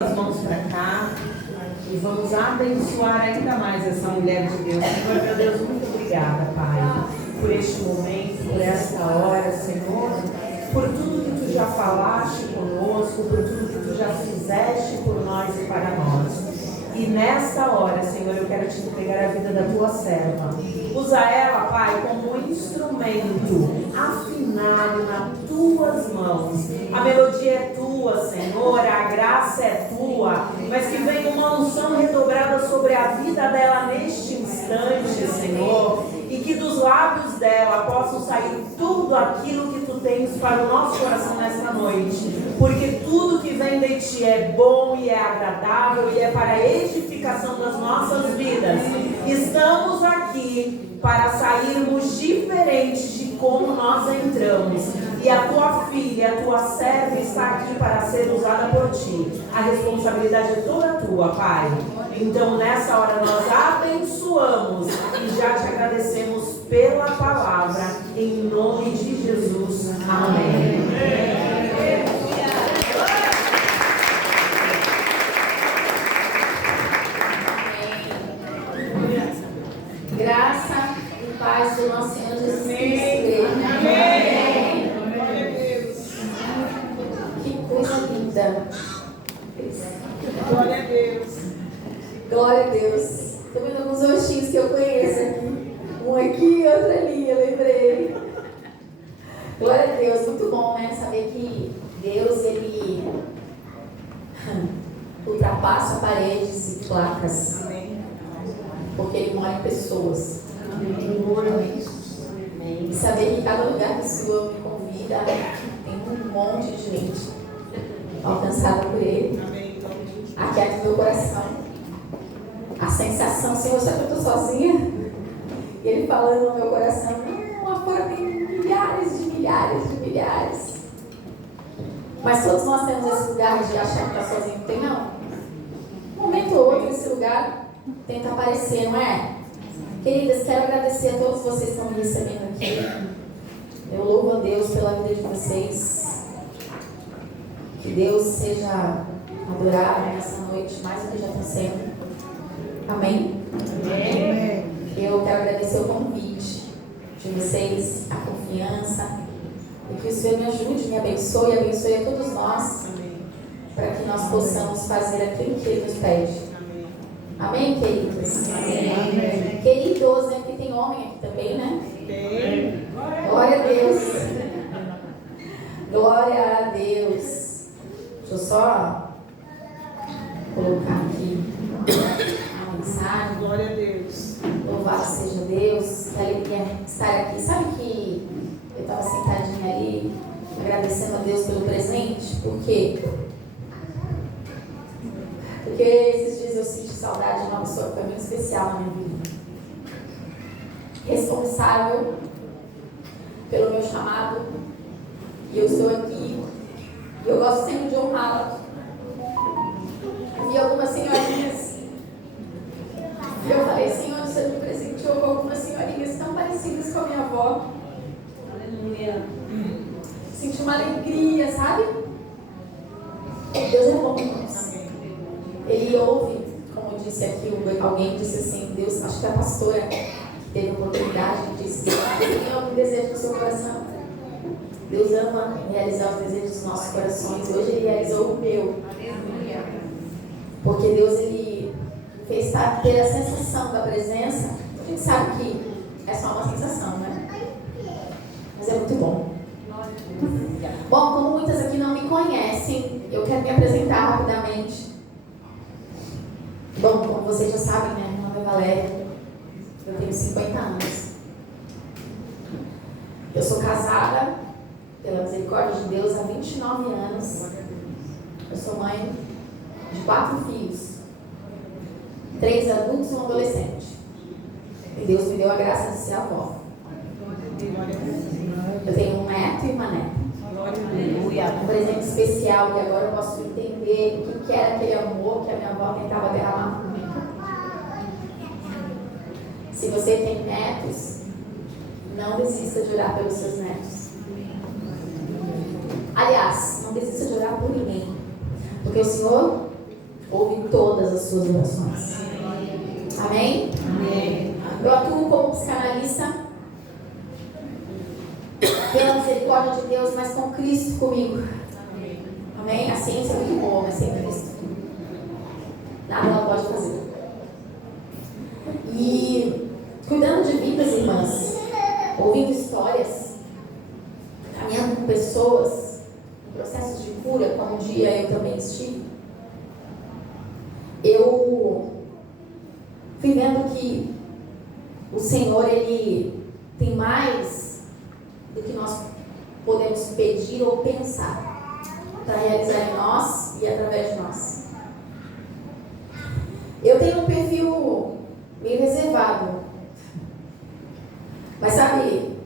As mãos para cá e vamos abençoar ainda mais essa mulher de Deus. Senhor, meu Deus, muito obrigada, Pai, por este momento, por esta hora, Senhor, por tudo que Tu já falaste conosco, por tudo que Tu já fizeste por nós e para nós. E nesta hora, Senhor, eu quero Te entregar a vida da Tua serva. Usa ela, Pai, como um instrumento afinado nas Tuas mãos. A melodia é Tua, Senhor, a graça é Tua, mas que venha uma unção redobrada sobre a vida dela neste instante, Senhor, e que dos lábios dela possam sair tudo aquilo que Tu tens para o nosso coração nesta noite, porque tudo que vem de Ti é bom e é agradável e é para a edificação das nossas vidas. Estamos aqui para sairmos diferentes de como nós entramos, e a Tua filha, a Tua serva está aqui para ser usada por Ti. A responsabilidade é toda Tua, Pai. Então nessa hora nós abençoamos e já Te agradecemos pela palavra, em nome de Jesus. Amém. Graça e paz do nosso Senhor Jesus Cristo. Amém. Que coisa linda. Glória a Deus. Glória a Deus. Estou vendo alguns rostinhos que eu conheço aqui. Um aqui e outro ali, eu lembrei. Glória a Deus. Muito bom, né? Saber que Deus, Ele ultrapassa paredes e placas. Amém. Porque Ele mora em pessoas. Amém. E saber que cada lugar que o Senhor me convida, tem um monte de gente alcançada por Ele. Aquieta o meu coração. A sensação, Senhor, será que eu estou sozinha? E Ele falando no meu coração, não, lá fora tem milhares de milhares. Mas todos nós temos esse lugar de achar que está sozinho. Não tem, não. Um momento ou outro, esse lugar tenta aparecer, não é? Queridas, quero agradecer a todos vocês que estão me recebendo aqui. Eu louvo a Deus pela vida de vocês. Que Deus seja adorado nessa noite, mais do que já está sendo. Amém? Amém. Eu quero agradecer o convite de vocês, a confiança. E que o Senhor me ajude, me abençoe e abençoe a todos nós. Para que nós possamos fazer aquilo que Ele nos pede. Amém, queridos? Amém. Queridos, né? Porque tem homem aqui também, né? Tem. Glória a Deus. Glória a Deus. Deixa eu só colocar aqui a mensagem. Glória a Deus. Louvado seja Deus. Que alegria estar aqui. Sabe que eu estava sentadinha ali, agradecendo a Deus pelo presente? Por quê? Porque esses dias eu senti saudade de uma pessoa que foi muito especial na minha vida. Responsável pelo meu chamado. E eu estou aqui. E eu gosto sempre de honrá-la. Vi algumas senhorinhas. E eu falei, Senhor, você me presenteou com algumas senhorinhas tão parecidas com a minha avó. Aleluia. Senti uma alegria, sabe? Deus é bom, irmãos. Ele ouve, como disse aqui, alguém disse assim, Deus, acho que a pastora que teve a oportunidade disse, tem algum desejo no seu coração? Deus ama realizar os desejos dos nossos corações. Hoje Ele realizou o meu. Porque Deus, Ele fez ter a sensação da presença. A gente sabe que é só uma sensação, né? Mas é muito bom. Bom, como muitas aqui não me conhecem, eu quero me apresentar rapidamente. Bom, como vocês já sabem, né? Meu nome é Valéria. Eu tenho 50 anos. Eu sou casada, pela misericórdia de Deus, há 29 anos. Eu sou mãe de 4 filhos. 3 adultos e um adolescente. E Deus me deu a graça de ser avó. Eu tenho um neto e uma neta. Um presente especial que agora eu posso entender o que era aquele amor que a minha avó tentava derramar por mim. Se você tem netos, não desista de orar pelos seus netos. Aliás, não desista de orar por ninguém. Porque o Senhor ouve todas as suas orações. Amém? Amém. Eu atuo como psicanalista pela misericórdia de Deus, mas com Cristo comigo. Amém? A ciência é muito boa, mas sem Cristo nada ela pode fazer. E cuidando de vidas, irmãs, ouvindo histórias, caminhando com pessoas em processos de cura, como um dia eu também estive, eu fui vendo que o Senhor, Ele tem mais do que nós podemos pedir ou pensar para realizar em nós e através de nós. Eu tenho um perfil meio reservado, mas sabe,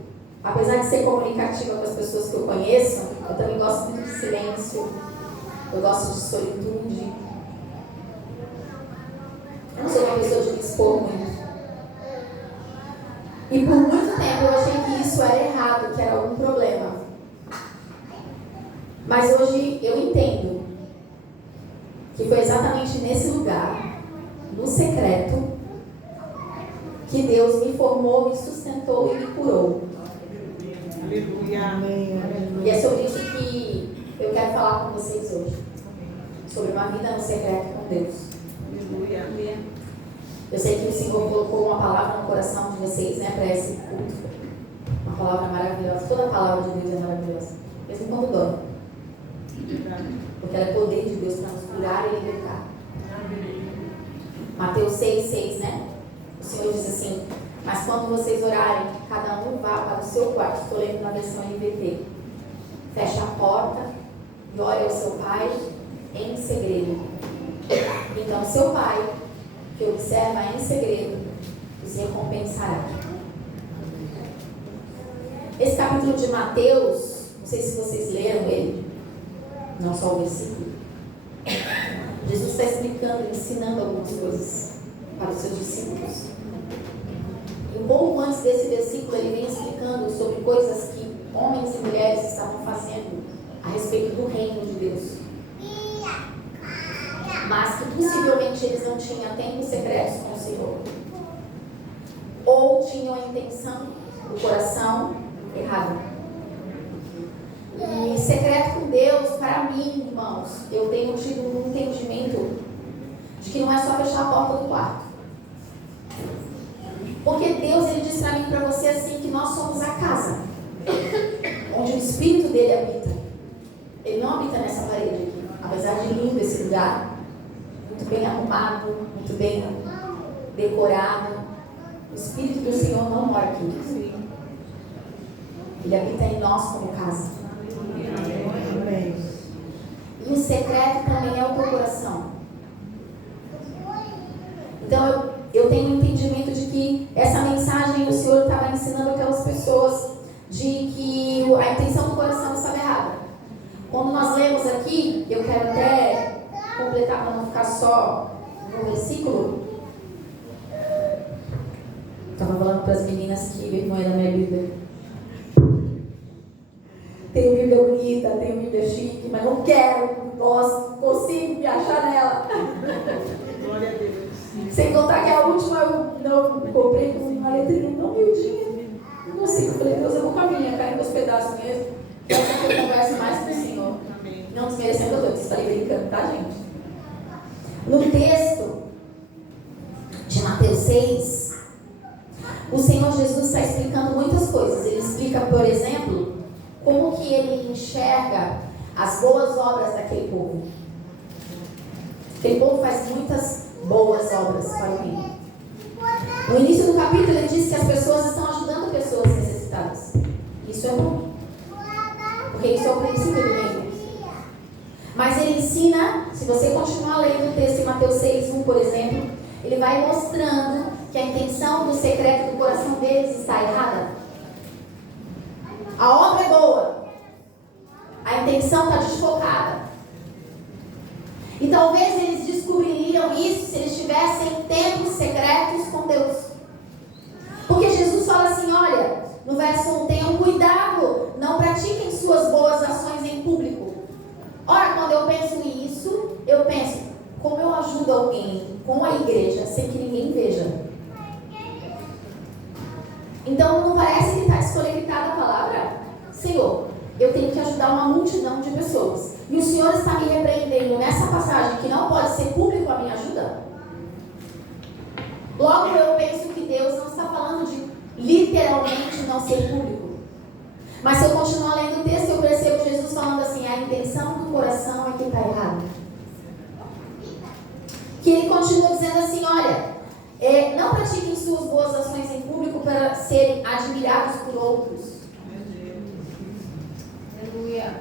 apesar de ser comunicativa com as pessoas que eu conheço, eu também gosto muito de silêncio, eu gosto de solitude. Eu não sou uma pessoa de me expor muito. E por muito tempo eu achei que isso era errado, que era algum problema. Mas hoje eu entendo que foi exatamente nesse lugar, no secreto, que Deus me formou, me sustentou e me curou. Aleluia. Amém. E é sobre isso que eu quero falar com vocês hoje. Sobre uma vida no secreto com Deus. Aleluia. Eu sei que o Senhor colocou uma palavra no coração de vocês, né, para esse culto. Uma palavra maravilhosa. Toda a palavra de Deus é maravilhosa. Mesmo quando dói. Porque ela é poder de Deus para nos curar e libertar. Mateus 6,6, né? O Senhor diz assim: mas quando vocês orarem, cada um vá para o seu quarto. Estou lendo na versão NVT. Feche a porta e ore ao seu pai em segredo. Então, seu pai, que observa em segredo, os recompensará. Esse capítulo de Mateus, não sei se vocês leram ele, não só o versículo. Jesus está explicando, ensinando algumas coisas para os seus discípulos. Um pouco antes desse versículo, ele vem explicando sobre coisas que homens e mulheres estavam fazendo a respeito do reino de Deus. Mas que possivelmente eles não tinham tempos secretos com o Senhor. Ou tinham a intenção do coração errado. E secreto com Deus, para mim, irmãos, eu tenho tido um entendimento de que não é só fechar a porta do quarto. Porque Deus, Ele diz para mim e para você assim, que nós somos a casa onde o Espírito dele habita. Ele não habita nessa parede aqui. Apesar de lindo esse lugar, muito bem arrumado, muito bem decorado, o Espírito do Senhor não mora aqui. Ele habita em nós como casa. E o secreto também é o teu coração. Então eu tenho um entendimento de que essa mensagem o Senhor estava ensinando aquelas pessoas de que a intenção do coração estava errada. Quando nós lemos aqui, eu quero até completar para não ficar só no versículo. Estava falando para as meninas que vergonha da minha Bíblia. Tenho Bíblia bonita, tenho Bíblia chique, mas não quero, não gosto, não consigo me achar nela. Glória a Deus. Sem contar que a última eu não comprei com uma letrinha tão miudinha. Não consigo. Falei, Deus, eu vou com a minha, caindo nos pedaços mesmo. Essa que eu converso mais com o Senhor. Não desmerecendo os outros, falei brincando, tá, gente? No texto de Mateus 6, o Senhor Jesus está explicando muitas coisas. Ele explica, por exemplo, como que ele enxerga as boas obras daquele povo. Aquele povo faz muitas boas obras para o reino. No início do capítulo ele diz que as pessoas estão ajudando pessoas necessitadas. Isso é bom, porque isso é o princípio do reino. Mas ele ensina, se você continuar lendo o texto em Mateus 6:1, por exemplo, ele vai mostrando que a intenção do secreto do coração deles está errada. A obra é boa, a intenção está desfocada. E talvez eles descobririam isso se eles tivessem tempos secretos com Deus. Porque Jesus fala assim, olha, no verso 1, tenham cuidado, não pratiquem suas boas ações em público. Ora, quando eu penso nisso, eu penso, como eu ajudando alguém com a igreja sem que ninguém veja. Então não parece que está desconectada a palavra? Senhor, eu tenho que ajudar uma multidão de pessoas. E o Senhor está me repreendendo nessa passagem que não pode ser público a minha ajuda? Logo eu penso que Deus não está falando de literalmente não ser público. Mas se eu continuar lendo o texto, eu percebo Jesus falando assim, a intenção do coração é que está errado. Que ele continua dizendo assim, olha, não pratiquem suas boas ações em público para serem admirados por outros. Aleluia.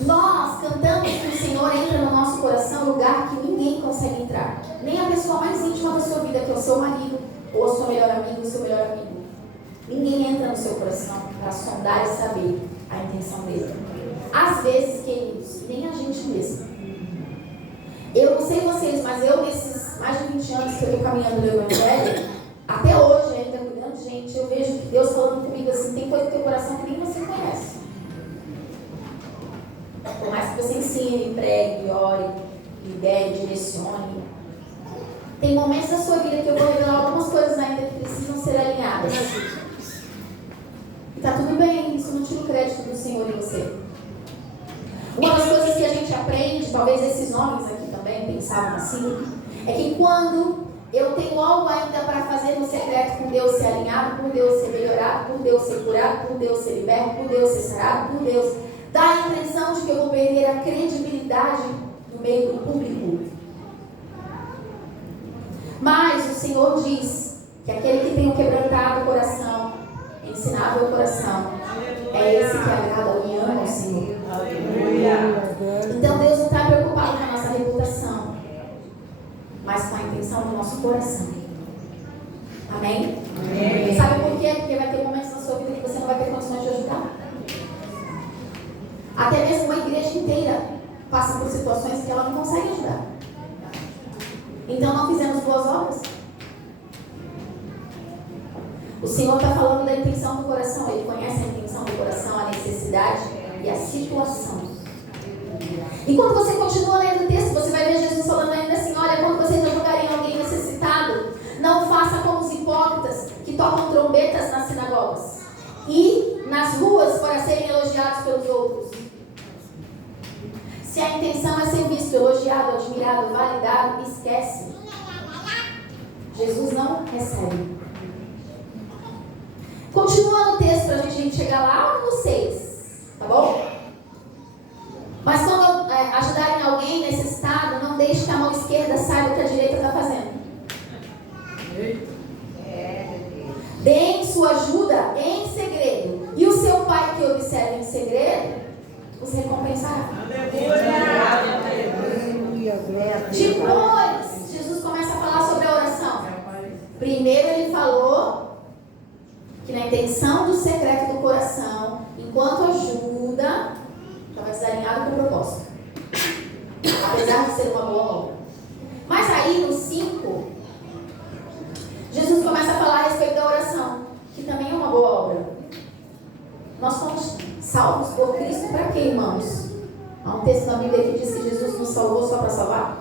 Nós cantamos que o Senhor entra no nosso coração, lugar que ninguém consegue entrar. Nem a pessoa mais íntima da sua vida, que é o seu marido, ou o seu melhor amigo, o seu melhor amigo. Ninguém entra no seu coração para sondar e saber a intenção dele. Às vezes, queridos, nem a gente mesmo. Eu não sei vocês, mas eu nesses mais de 20 anos que eu estou caminhando no Evangelho, até hoje, ainda cuidando de gente, eu vejo que Deus falando comigo assim, tem coisa no teu coração que nem você conhece. Por mais que você ensine, pregue, ore, lidere, direcione, tem momentos da sua vida que eu vou revelar algumas coisas ainda que precisam ser alinhadas. E tá tudo bem, isso não tira o crédito do Senhor em você. Uma das coisas que a gente aprende, talvez esses homens aqui também pensavam assim, é que quando eu tenho algo ainda para fazer no secreto, por Deus ser alinhado, por Deus ser melhorado, por Deus ser curado, por Deus ser liberto, por Deus ser sarado, por Deus dá a impressão de que eu vou perder a credibilidade no meio do público. Mas o Senhor diz que aquele que tem o quebrantado o coração, ensinável o coração, é esse que agrada e ama o Senhor. Então Deus não está preocupado com a nossa reputação, mas com a intenção do nosso coração. Amém? Amém. Sabe por quê? Porque vai ter momentos na sua vida que você não vai ter condições de ajudar. Até mesmo uma igreja inteira passa por situações que ela não consegue ajudar. Então não fizemos boas obras. O Senhor está falando da intenção do coração. Ele conhece a intenção do coração, a necessidade e a situação. E quando você continua lendo o texto, você vai ver Jesus falando ainda assim, olha, quando vocês ajudarem alguém necessitado, não faça como os hipócritas que tocam trombetas nas sinagogas e nas ruas para serem elogiados pelos outros. Se a intenção é ser visto, elogiado, admirado, validado, esquece. Jesus não recebe. Continua no texto para a gente chegar lá no 6, tá bom? Mas quando ajudarem alguém necessitado, não deixe que a mão esquerda saiba o que a direita está fazendo. Deem sua ajuda em segredo. E o seu pai que observa em segredo os recompensará. Depois, Jesus começa a falar sobre a oração. Primeiro ele falou que na intenção do secreto do coração, enquanto ajuda, estava desalinhado com o propósito. Apesar de ser uma boa obra. Mas aí no 5, Jesus começa a falar a respeito da oração, que também é uma boa obra. Nós somos salvos por Cristo para quê, irmãos? Há um texto na Bíblia que diz que Jesus nos salvou só para salvar.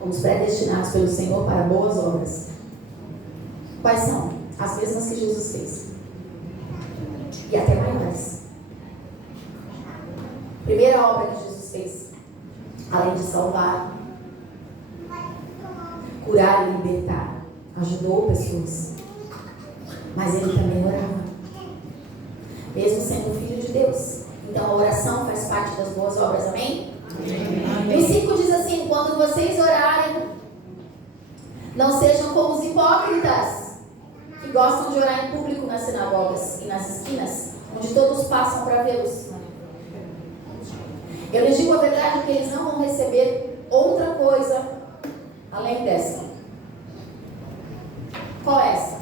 Fomos predestinados pelo Senhor para boas obras. Quais são? As mesmas que Jesus fez. E até maiores. Primeira obra que Jesus fez, além de salvar, curar e libertar, ajudou pessoas. Mas ele também orava, mesmo sendo filho de Deus. Então a oração faz parte das boas obras, amém? Amém. O 5 diz assim, quando vocês orarem, não sejam como os hipócritas, que gostam de orar em público nas sinagogas e nas esquinas, onde todos passam para vê-los. Eu lhes digo a verdade que eles não vão receber outra coisa além dessa. Qual é essa?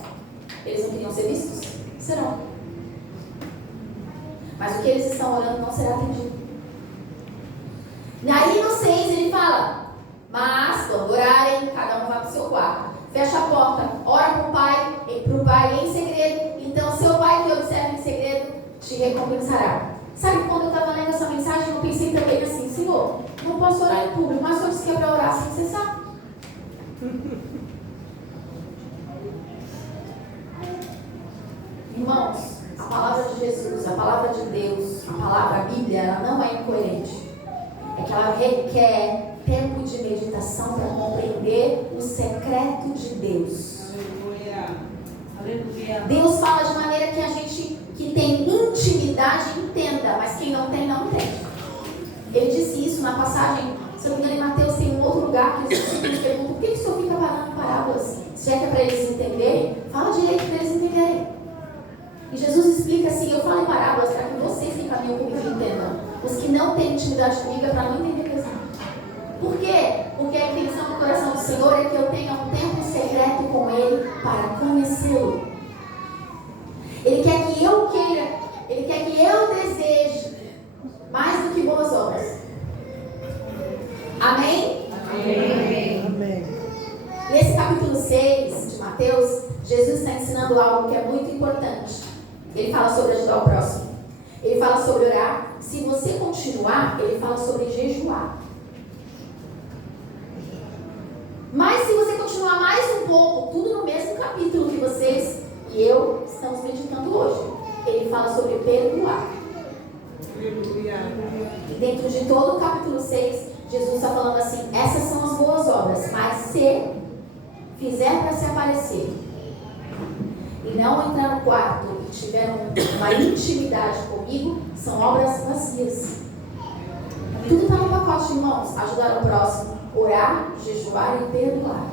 Eles não queriam ser vistos? Serão. Mas o que eles estão orando não será atendido. E aí no 6 ele fala, mas quando orarem, cada um vai para o seu quarto. Fecha a porta, ora para o pai em segredo. Então seu pai que observa em segredo te recompensará. Sabe, quando eu estava lendo essa mensagem, eu pensei também assim, Senhor, não posso orar em público, mas o Senhor disse que é para orar sem cessar. Irmãos, a palavra de Jesus, a palavra de Deus, a palavra, a Bíblia, ela não é incoerente. É que ela requer tempo de meditação para compreender o secreto de Deus. Aleluia. Deus fala de maneira que a gente que tem intimidade entenda, mas quem não tem, não entende. Ele disse isso na passagem, se eu não me engano, em Mateus tem um outro lugar que os discípulos perguntam: por que o Senhor fica falando parábolas? Se é que é para eles entenderem, fala direito para eles entenderem. E Jesus explica assim: eu falo em parábolas para que vocês que caminham comigo entendam. Os que não têm intimidade comigo é para não entender coisa. Por quê? Porque a intenção do coração do Senhor é que eu tenha um tempo secreto com Ele para conhecê-lo. Ele quer que eu queira, Ele quer que eu deseje mais do que boas obras. Amém? Amém. Amém. Nesse capítulo 6 de Mateus, Jesus está ensinando algo que é muito importante. Ele fala sobre ajudar o próximo. Ele fala sobre orar. Se você continuar, ele fala sobre jejuar. Mas se você continuar mais um pouco, tudo no mesmo capítulo que vocês e eu estamos meditando hoje, ele fala sobre perdoar. E dentro de todo o capítulo 6, Jesus está falando assim: essas são as boas obras, mas se fizer para se aparecer e não entrar no quarto e tiver uma intimidade comigo, são obras vazias. Tudo está no pacote, irmãos: ajudar o próximo, orar, jejuar e perdoar.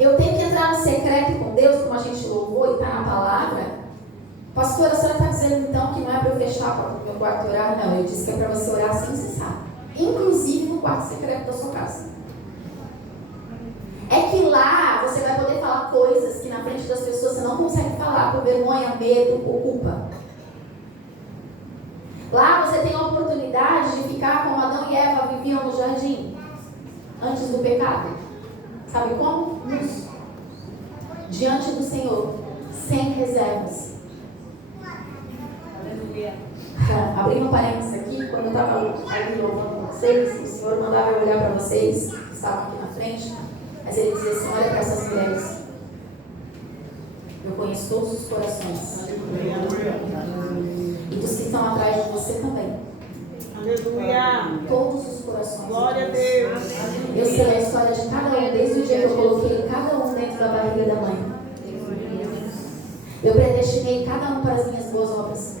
Eu tenho que entrar no secreto com Deus, como a gente louvou e está na palavra. Pastora, a senhora está dizendo então que não é para eu fechar o meu quarto e orar? Não, eu disse que é para você orar sem cessar, inclusive no quarto secreto da sua casa. É que lá você vai poder falar coisas que na frente das pessoas você não consegue falar por vergonha, medo ou culpa. Lá você tem a oportunidade de ficar como Adão e Eva viviam no jardim antes do pecado. Sabe como? Diante do Senhor, sem reservas. Abrindo um parênteses aqui, quando eu estava ali louvando com vocês, o Senhor mandava eu olhar para vocês que estavam aqui na frente, mas Ele dizia assim: olha para essas mulheres, eu conheço todos os corações. E dos que estão atrás de você também. Aleluia. Todos os corações. Glória a Deus. Eu sei a história de cada um, desde o dia que eu coloquei cada um dentro da barriga da mãe. Eu predestinei cada um para as minhas boas obras.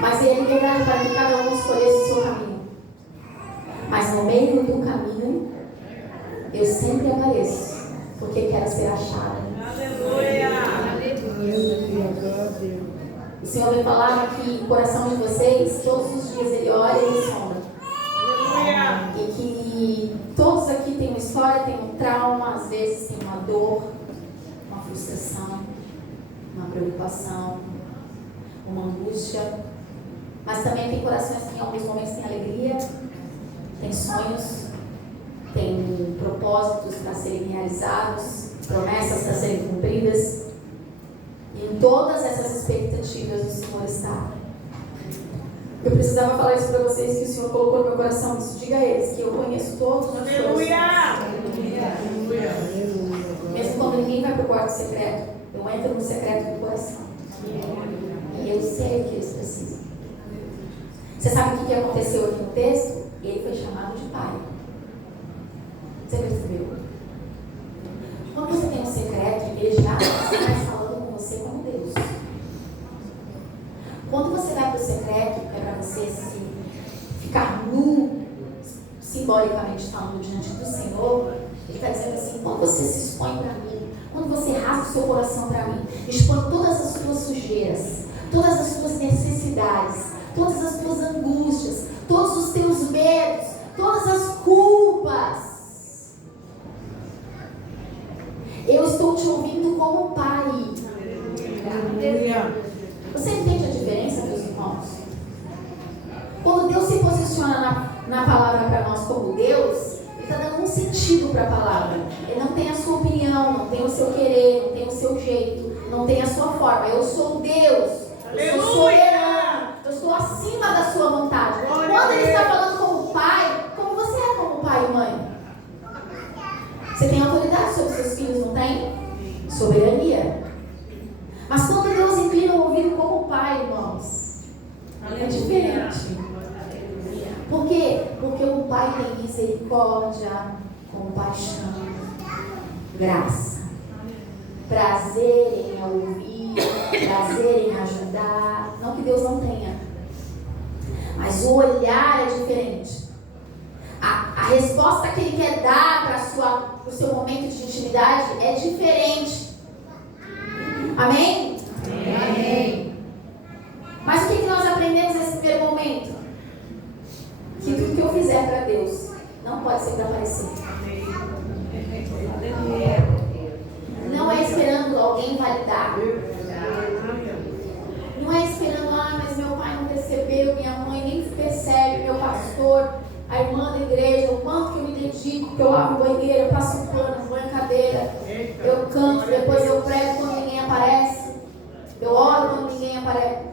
Mas é liberdade para que cada um escolhesse o seu caminho. Mas no meio do caminho, eu sempre apareço, porque quero ser achada. Aleluia. O Senhor me falava que o coração de vocês, todos os dias Ele olha e Ele sonda. Aleluia. E que todos aqui têm uma história, têm um trauma, às vezes tem uma dor, uma frustração, uma preocupação, uma angústia. Mas também tem corações que em alguns momentos têm alegria, têm sonhos, têm propósitos para serem realizados, promessas para serem cumpridas. E em todas essas expectativas o Senhor está. Eu precisava falar isso para vocês, que o Senhor colocou no meu coração isso. Diga a eles que eu conheço todos os corações. Aleluia. Mesmo quando ninguém vai para o quarto secreto, eu entro no secreto do coração. E eu sei o que eles precisam. Você sabe o que aconteceu aqui no texto? Ele foi chamado de pai. Você percebeu? Quando você tem um secreto, ele já está falando com você como Deus. Quando você vai para o secreto, é para você ficar nu, simbolicamente falando, diante do Senhor. Ele está dizendo assim: quando você se expõe para mim, quando você rasga o seu coração para mim, expõe todas as suas sujeiras, todas as suas necessidades, todas as tuas angústias, todos os teus medos, todas as culpas. Eu estou te ouvindo como pai. Aleluia. Você entende a diferença, meus irmãos? Quando Deus se posiciona na palavra para nós como Deus, Ele está dando um sentido para a palavra. Ele não tem a sua opinião, não tem o seu querer, não tem o seu jeito, não tem a sua forma. Eu sou Deus. Eu sou soberano. Eu estou acima da sua vontade. Quando ele está falando como pai, como você é como pai e mãe? Você tem autoridade sobre seus filhos, não tem? Soberania. Mas quando Deus inclina o ouvido como pai, irmãos, é diferente. Por quê? Porque o pai tem misericórdia, compaixão, graça, prazer em ouvir, prazer em ajudar. Não que Deus não tenha, mas o olhar é diferente. A resposta que Ele quer dar para o seu momento de intimidade é diferente. Amém? Amém. Mas o que nós aprendemos nesse primeiro momento? Que tudo que eu fizer para Deus não pode ser para aparecer. Não é esperando alguém validar. Não é esperando, mas meu pai não percebeu, minha mãe nem percebe, meu pastor, a irmã da igreja, o quanto que eu me dedico, que eu lavo banheiro, eu passo um pano, vou em cadeira, eu canto, depois eu prego quando ninguém aparece, eu oro quando ninguém aparece.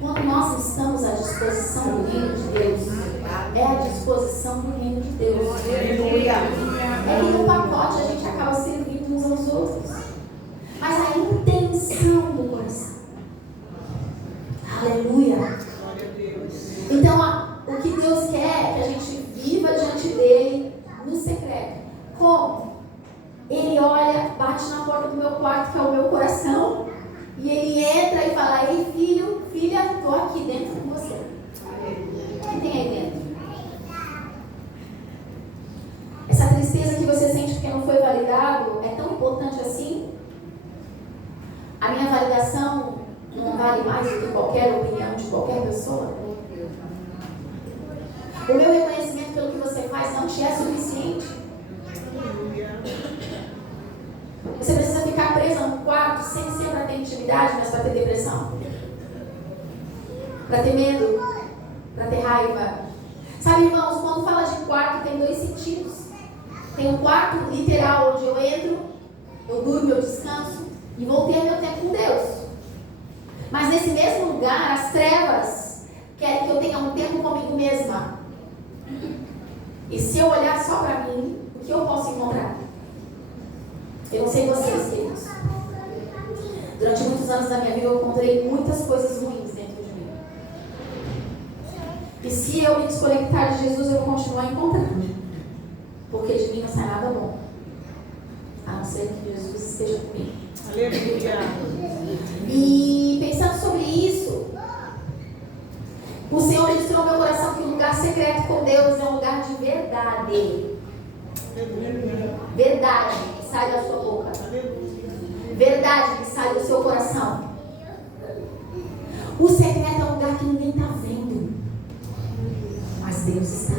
Quando nós estamos à disposição do reino de Deus, é a disposição do reino de Deus. É que no pacote a gente acaba servindo uns aos outros, mas a intenção do coração. Aleluia. Então, o que Deus quer é que a gente viva diante dele no secreto. Como? Ele olha, bate na porta do meu quarto, que é o meu coração, e ele entra e fala: ei, filho, filha, estou aqui dentro com você. O que tem aí dentro? Essa tristeza que você sente porque não foi validado é tão importante assim? A minha validação não vale mais do que qualquer opinião de qualquer pessoa? O meu reconhecimento pelo que você faz não te é suficiente? Você precisa ficar presa no quarto sem ser para ter intimidade, mas para ter depressão? Para ter medo? Para ter raiva? Sabe, irmãos, quando fala de quarto tem dois sentidos. Tem um quarto literal onde eu entro, eu durmo, eu descanso e vou ter meu tempo com Deus. Mas nesse mesmo lugar, as trevas querem que eu tenha um tempo comigo mesma. E se eu olhar só para mim, o que eu posso encontrar? Eu não sei vocês, queridos. Durante muitos anos da minha vida eu encontrei muitas coisas ruins dentro de mim. E se eu me desconectar de Jesus, eu vou continuar encontrando. Porque de mim não sai nada bom. A não ser que Jesus esteja comigo. Aleluia. E pensando sobre isso, o Senhor ministrou no meu coração que o lugar secreto com Deus é um lugar de verdade. Verdade que sai da sua boca. Verdade que sai do seu coração. O secreto é um lugar que ninguém está vendo, mas Deus está.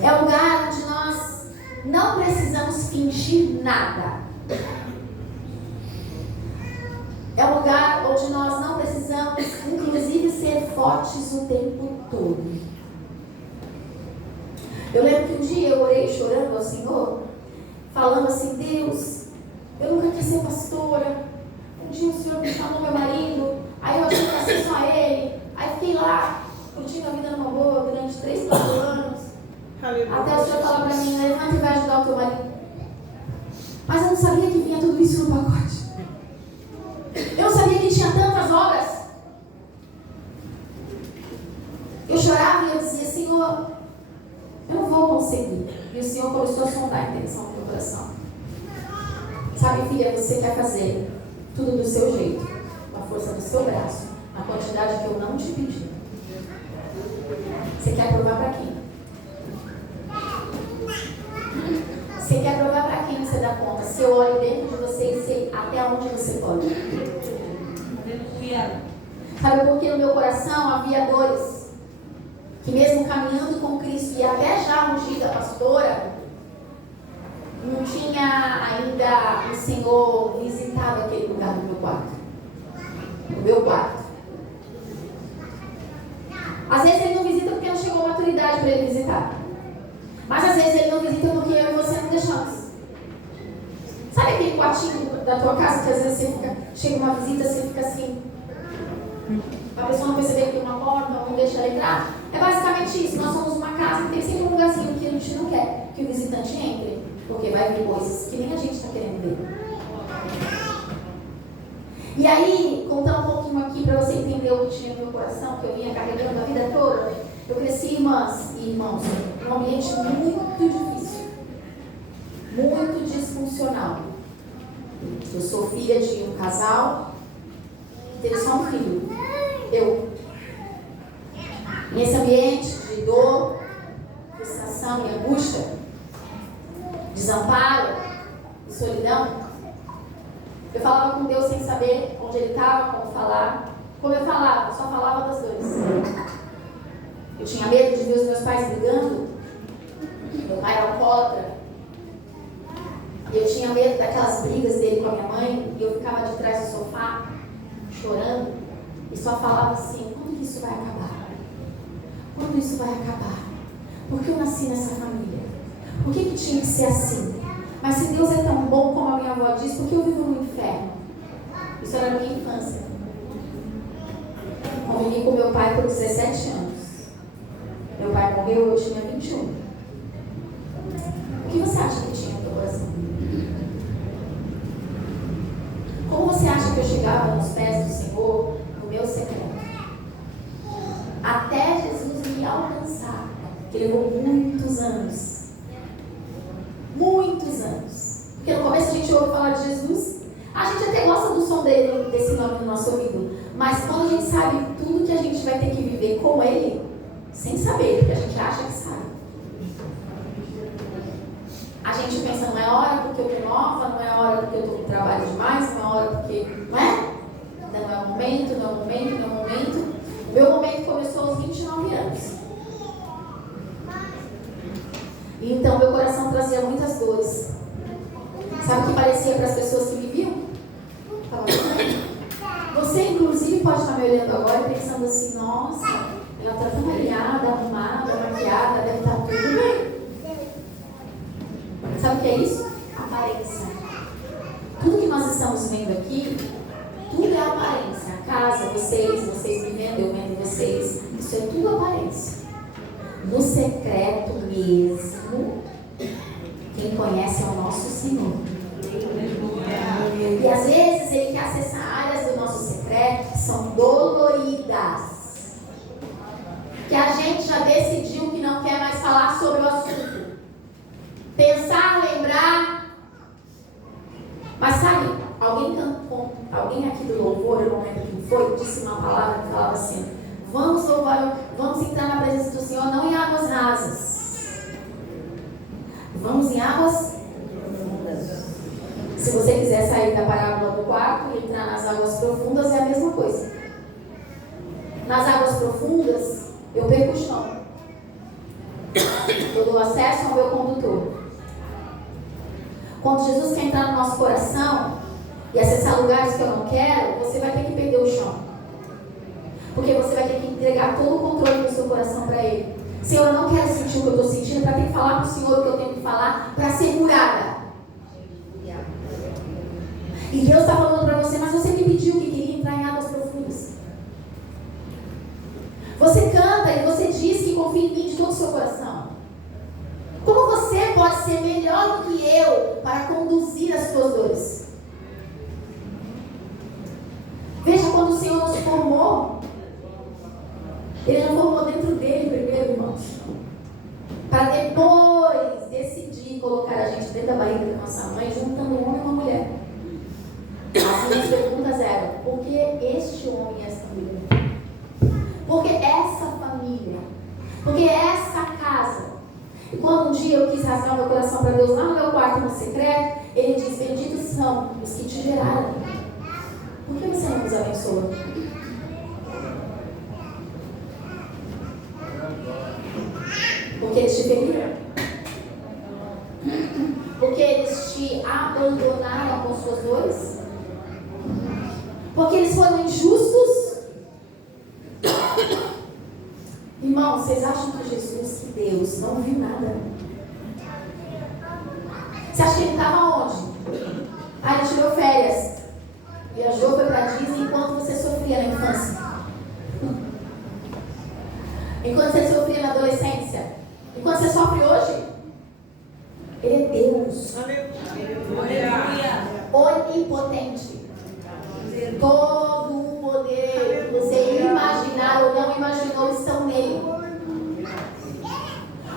É um lugar onde nós não precisamos fingir nada. É um lugar onde nós não precisamos, inclusive, ser fortes o tempo todo. Eu lembro que um dia eu orei chorando ao Senhor, falando assim: Deus, eu nunca quis ser pastora. Um dia o Senhor me chamou meu marido, aí eu achei que ia ser só ele. Aí fiquei lá, curtindo a vida numa boa durante 3, 4 anos. Até o Senhor falar para mim: levanta e vai ajudar o teu marido. Mas eu não sabia que vinha tudo isso no pacote. Eu não sabia que tinha tantas obras. Eu chorava e eu dizia: Senhor, eu não vou conseguir. E o Senhor começou a sondar a intenção do meu coração. Sabe, filha, você quer fazer tudo do seu jeito, com a força do seu braço, na quantidade que eu não te pedi. Você quer provar para quem? Você quer provar para quem você dá conta? Se eu olho dentro de você e sei até onde você pode. Sabe por que no meu coração havia dores? Que mesmo caminhando com Cristo e até já ungida pastora, não tinha ainda o Senhor visitado aquele lugar do meu quarto. O meu quarto. Às vezes Ele não visita porque não chegou a maturidade para Ele visitar. Mas às vezes Ele não visita porque eu e você não deixamos. Sabe Sabe aquele quartinho da tua casa que às vezes você fica, chega uma visita, você fica assim, a pessoa não perceber que tem uma porta, não deixa ela entrar? É basicamente isso. Nós somos uma casa que tem sempre um lugarzinho que a gente não quer que o visitante entre, porque vai ver coisas que nem a gente está querendo ver. E aí, contar um pouquinho aqui para você entender o que tinha no meu coração, que eu vinha carregando a vida toda. Eu cresci, irmãs e irmãos, num ambiente muito difícil, muito disfuncional. Eu sou filha de um casal que teve só um filho, eu. Nesse ambiente de dor, frustração e angústia, desamparo e solidão, eu falava com Deus sem saber onde Ele estava, como falar. Como eu falava, eu só falava das dores. Eu tinha medo de ver os meus pais brigando. Meu pai era alcoólatra. Eu tinha medo daquelas brigas dele com a minha mãe. E eu ficava de trás do sofá, chorando. E só falava assim: quando que isso vai acabar? Quando isso vai acabar? Por que eu nasci nessa família? Por que tinha que ser assim? Mas se Deus é tão bom como a minha avó diz, por que eu vivo no inferno? Isso era na minha infância. Convivi com meu pai por 17 anos. Meu pai morreu, eu tinha 21. O que você acha que tinha no teu coração? Como você acha que eu chegava nos pés do Senhor, no meu secreto? Até Jesus me alcançar, que levou muitos anos. Muitos anos. Porque no começo a gente ouve falar de Jesus, a gente até gosta do som dele, desse nome no nosso ouvido, mas quando a gente sabe tudo que a gente vai ter que viver com ele, sem saber, porque a gente acha que sabe, a gente pensa: não é hora porque eu tô nova, não é hora porque eu tô com trabalho demais, não é hora porque, não é? Ainda não é o momento, não é o momento, não é o momento. O meu momento começou aos 29 anos. Então meu coração trazia muitas dores. Sabe o que parecia para as pessoas que me viam? Você inclusive pode estar me olhando agora e pensando assim: nossa, ela está tão alinhada, arrumada, maquiada, deve estar tudo bem. Sabe o que é isso? Aparência. Tudo que nós estamos vendo aqui, tudo é aparência. A casa, vocês me vendo, eu vendo vocês. Isso é tudo aparência. No secreto mesmo, quem conhece é o nosso Senhor. E às vezes Ele quer acessar áreas do nosso secreto que são doloridas, que a gente já decidiu que não quer mais falar sobre o assunto. Pensar, lembrar. Mas sabe, alguém aqui do louvor, eu não lembro quem foi, disse uma palavra que falava assim: vamos louvar, vamos entrar na presença do Senhor não em águas rasas, vamos em águas profundas. Se você quiser sair da parábola do quarto e entrar nas águas profundas, é a mesma coisa. Nas águas profundas, eu perco o chão. Eu dou acesso ao meu condutor. Quando Jesus quer entrar no nosso coração e acessar lugares que eu não quero, você vai ter que perder o chão. Porque você vai ter que entregar todo o controle do seu coração para Ele. Senhor, eu não quero sentir o que eu estou sentindo para ter que falar para o Senhor o que eu tenho que falar para ser curada. E Deus está falando para você: mas você me pediu que queria entrar em águas profundas. Você canta e você diz que confia em mim de todo o seu coração. Como você pode ser melhor do que eu para conduzir as suas dores? Veja, quando o Senhor nos formou, Ele nos formou dentro dele primeiro, irmãos, para depois decidir colocar a gente dentro da barriga da nossa mãe, juntando um homem e uma mulher. As minhas perguntas eram: por que este homem e esta mulher? Por que essa família? Por que essa casa? E quando um dia eu quis rasgar meu coração para Deus lá no meu quarto no secreto, Ele diz: benditos são os que te geraram. Por que você não nos abençoa? Porque eles te feriram? Porque eles te abandonaram com suas dores? Porque eles foram injustos? Irmãos, vocês acham que Jesus, que Deus, não viu nada? Você acha que Ele estava onde? Aí ele tirou férias. Viajou, foi pra Disney enquanto você sofria na infância. Enquanto você sofria na adolescência. Enquanto você sofre hoje. Ele é Deus. Onipotente. Todo o poder que você imaginar ou não imaginou estão nele.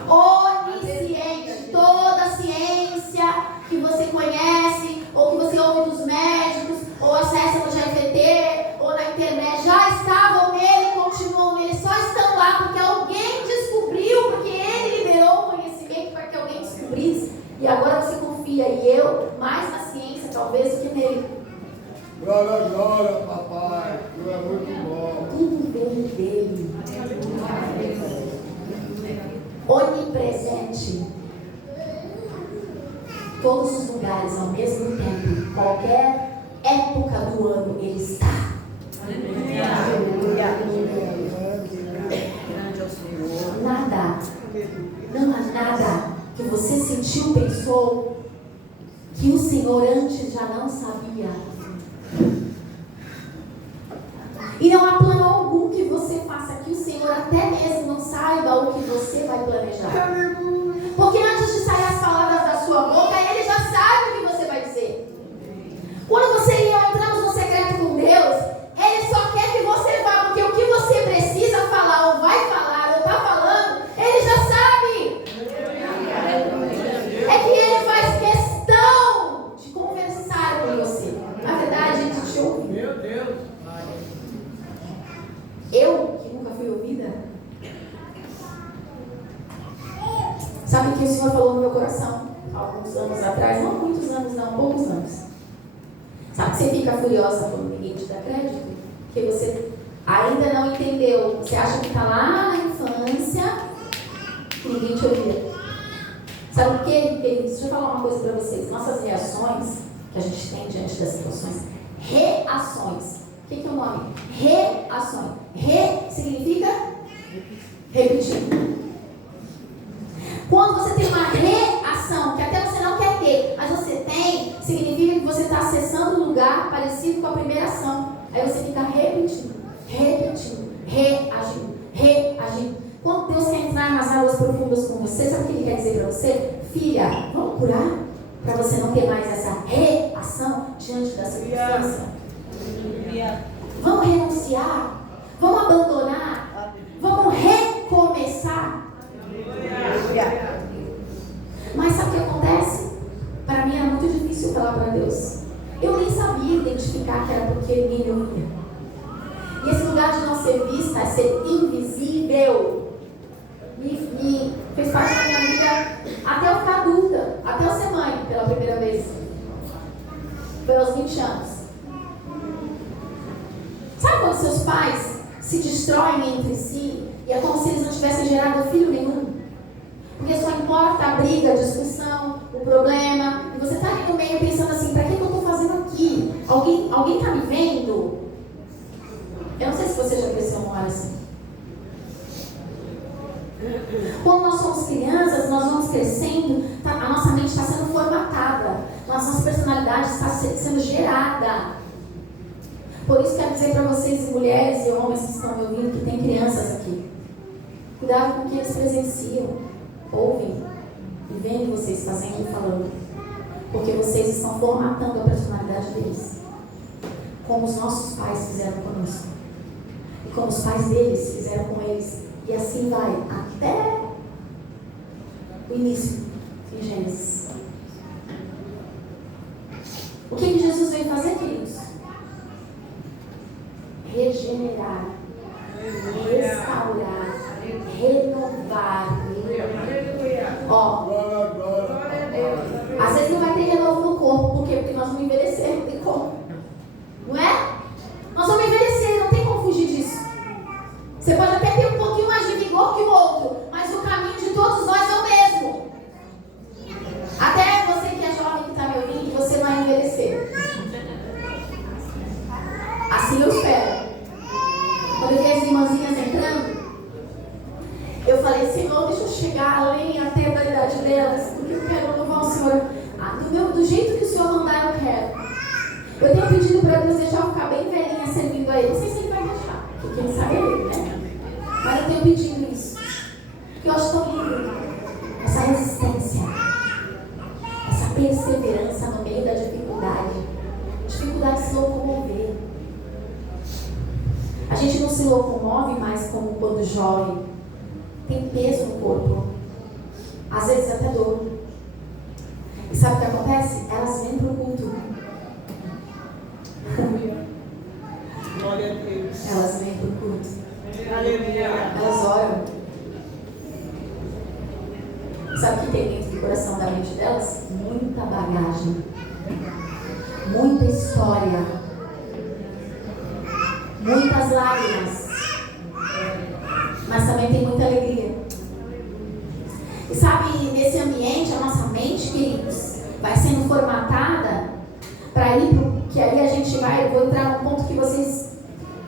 Onisciente. Toda a ciência que você conhece, ou que você ouve dos médicos, ou acessa no GPT, ou na internet, já estavam nele, continuam nele, só estão lá porque alguém descobriu, porque ele liberou o conhecimento para que alguém descobrisse. E agora você confia, e eu, mais na ciência talvez do que nele. Glória, glória, papai. Tu é muito bom. Tudo vem dele. Onipresente. Todos os lugares ao mesmo tempo, qualquer época do ano, ele está. Nada, não há nada que você sentiu, pensou, que o Senhor antes já não sabia. E não há plano algum que você faça que o Senhor até mesmo não saiba o que você vai planejar. Porque antes de sair as palavras da sua boca, Ele já sabe o que você vai dizer. Quando você e eu entramos no secreto com Deus, Ele só quer que você vá, porque o que você precisa falar, ou vai falar, ou está falando, Ele já sabe. É que Ele faz questão de conversar com você. Na verdade, Ele te ouve. Meu Deus. Eu, que nunca fui ouvida, sabe o que o Senhor falou no meu coração alguns anos atrás? Não muitos anos, não, poucos anos. Sabe que você fica furiosa quando ninguém te dá crédito? Porque você ainda não entendeu. Você acha que está lá na infância que ninguém te ouvia. Sabe por quê, queridos? Deixa eu falar uma coisa para vocês. Nossas reações que a gente tem diante das situações, reações. O que é o nome? Reações. Re significa repetir. Quando você tem uma reação, que até você não quer ter, mas você tem, significa que você está acessando um lugar parecido com a primeira ação. Aí você fica repetindo, reagindo. Quando Deus quer entrar nas águas profundas com você, sabe o que Ele quer dizer para você? Filha, vamos curar? Para você não ter mais essa reação diante da circunstância. Vamos renunciar, vamos abandonar, vamos recomeçar. Mas sabe o que acontece? Para mim era muito difícil falar para Deus. Eu nem sabia identificar que era porque ninguém me ouvia. E esse lugar de não ser vista, é ser invisível, me fez parte da minha vida até eu ficar adulta, até eu ser mãe pela primeira vez. Foi aos 20 anos. Sabe quando seus pais se destroem entre si e é como se eles não tivessem gerado filho nenhum? Porque só importa a briga, a discussão, o problema, e você está ali no meio pensando assim, para que eu estou fazendo aqui? Alguém está me vendo? Eu não sei se você já cresceu uma hora assim. Quando nós somos crianças, nós vamos crescendo, a nossa mente está sendo formatada, nossa personalidade está sendo gerada. Por isso quero dizer para vocês, mulheres e homens que estão me ouvindo, que tem crianças aqui, cuidado com o que eles presenciam, ouvem e veem vocês fazendo e falando, porque vocês estão formatando a personalidade deles, como os nossos pais fizeram conosco e como os pais deles fizeram com eles, e assim vai até o início em Gênesis. O que Jesus veio fazer, queridos? Regenerar, restaurar, renovar. Ó, às vezes não vai ter renovo no corpo. Por quê? Porque nós vamos envelhecer, não tem como. Não é? Nós vamos envelhecer, não tem como fugir disso. Você pode até ter um pouquinho mais de vigor que o outro, mas o caminho de todos nós é o mesmo. Até você que é jovem que está me ouvindo, você vai envelhecer. Assim eu espero. Quando eu vi as irmãzinhas entrando, eu falei, Senhor, deixa eu chegar além até da idade delas, porque eu quero louvar o Senhor Do jeito que o Senhor mandar, eu quero. Eu tenho pedido para Deus deixar eu ficar bem velhinha servindo a Ele. Não sei se Ele vai deixar, porque quem sabe é Ele, né? Mas eu tenho pedido isso. Porque eu acho tão lindo essa resistência, essa perseverança no meio da dificuldade. Dificuldade de se locomover. A gente não se locomove mais como quando jovem. Tem peso no corpo. Às vezes até dor. E sabe o que acontece? Elas vêm para o culto. Glória a Deus. Elas vêm para o culto. Aleluia. Elas oram. Sabe o que tem dentro do coração da mente delas? Muita bagagem. Muita história. Muitas lágrimas. Mas também tem muita alegria. E sabe, nesse ambiente, a nossa mente, queridos, vai sendo formatada para ir pro, que aí a gente vai, eu vou entrar num ponto que vocês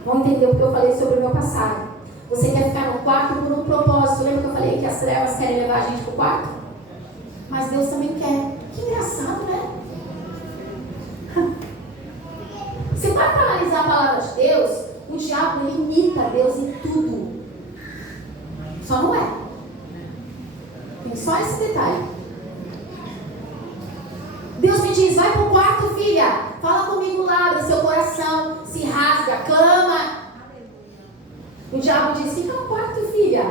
vão entender o que eu falei sobre o meu passado. Você quer ficar no quarto por um propósito. Lembra que eu falei que as trevas querem levar a gente pro quarto? Mas Deus também quer. Que engraçado, né? Você vai analisar a palavra de Deus, o diabo ele imita Deus em tudo. Só não é. Tem só esse detalhe. Deus me diz, vai pro quarto, filha. Fala comigo lá, abre seu coração, se rasga, clama. O diabo diz, fica no quarto, filha.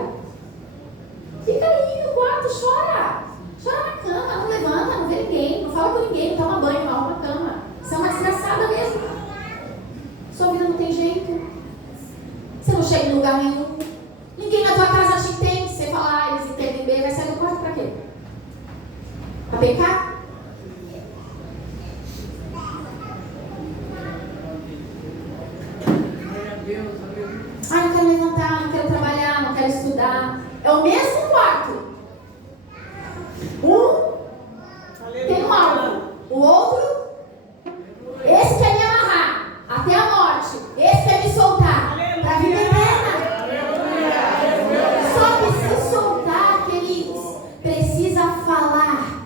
Fica aí no quarto, chora. Chora na cama, não levanta, não vê ninguém, não fala com ninguém, não toma banho, não arruma a cama. Você é uma desgraçada mesmo. Sua vida não tem jeito. Você não chega em lugar nenhum. Ninguém na tua casa te entende. Você fala, eles entendem bem, vai sair do quarto pra quê? Pra pecar? Ah, não quero levantar, não quero trabalhar, não quero estudar. É o mesmo quarto. Tem um alvo. O outro, esse quer me amarrar até a morte. Esse quer me soltar para a vida eterna. Só que se soltar, queridos, precisa falar.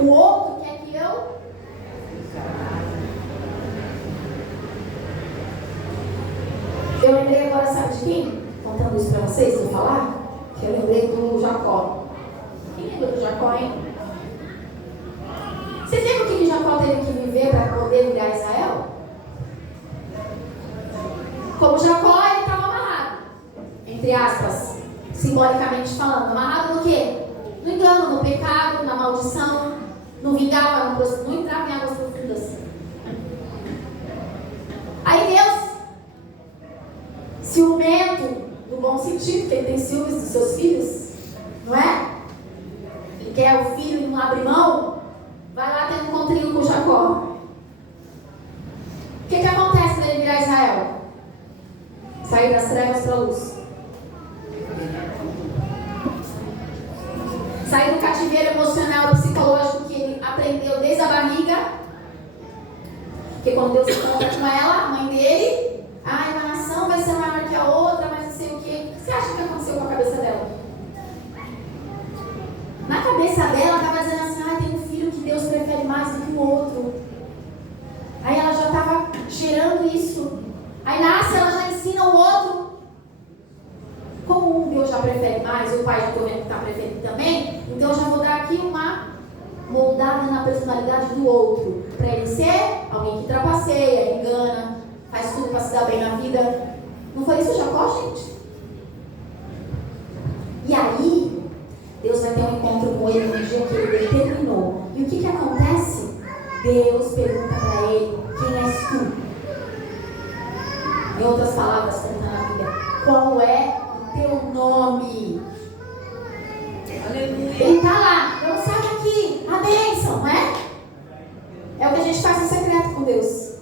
O outro quer que eu... Eu lembrei agora, sabe de quem? Contando isso para vocês, vou falar. Que eu lembrei do Jacó. Quem lembra do Jacó, hein? Vocês lembram o que Jacó teve que viver para poder virar Israel? Como Jacó, ele estava amarrado. Entre aspas, simbolicamente falando. Amarrado no quê? No engano, no pecado, na maldição. Não vingava, não entrava em águas profundas. Aí Deus, ciumento, no bom sentido, que ele tem ciúmes dos seus filhos, não é? Ele quer o filho e não abre mão, vai lá ter um encontrinho com Jacó. O que acontece para ele virar Israel? Sair das trevas para a luz. Sair do cativeiro emocional e psicológico que ele aprendeu desde a barriga. Porque quando Deus se encontra com ela, a mãe dele, uma nação vai ser maior que a outra, mas não sei o quê. O que você acha que aconteceu com a cabeça dela? Na cabeça dela, estava dizendo assim, tem um filho que Deus prefere mais do que o outro. Aí ela já estava gerando isso. Aí nasce, ela já ensina o outro. Como um Deus já prefere mais, o pai já estou vendo que está preferindo também, então eu já vou dar aqui uma moldada na personalidade do outro. Para ele ser alguém que trapaceia, engana, faz tudo para se dar bem na vida. Não foi isso Jacó, gente? E aí, Deus vai ter um encontro com ele no dia que ele determinou. E o que acontece? Deus pergunta para ele, quem és tu? Em outras palavras, como está na Bíblia, qual é o teu nome? Aleluia. Ele está lá, então sai daqui, a bênção, não é? É o que a gente faz em secreto com Deus.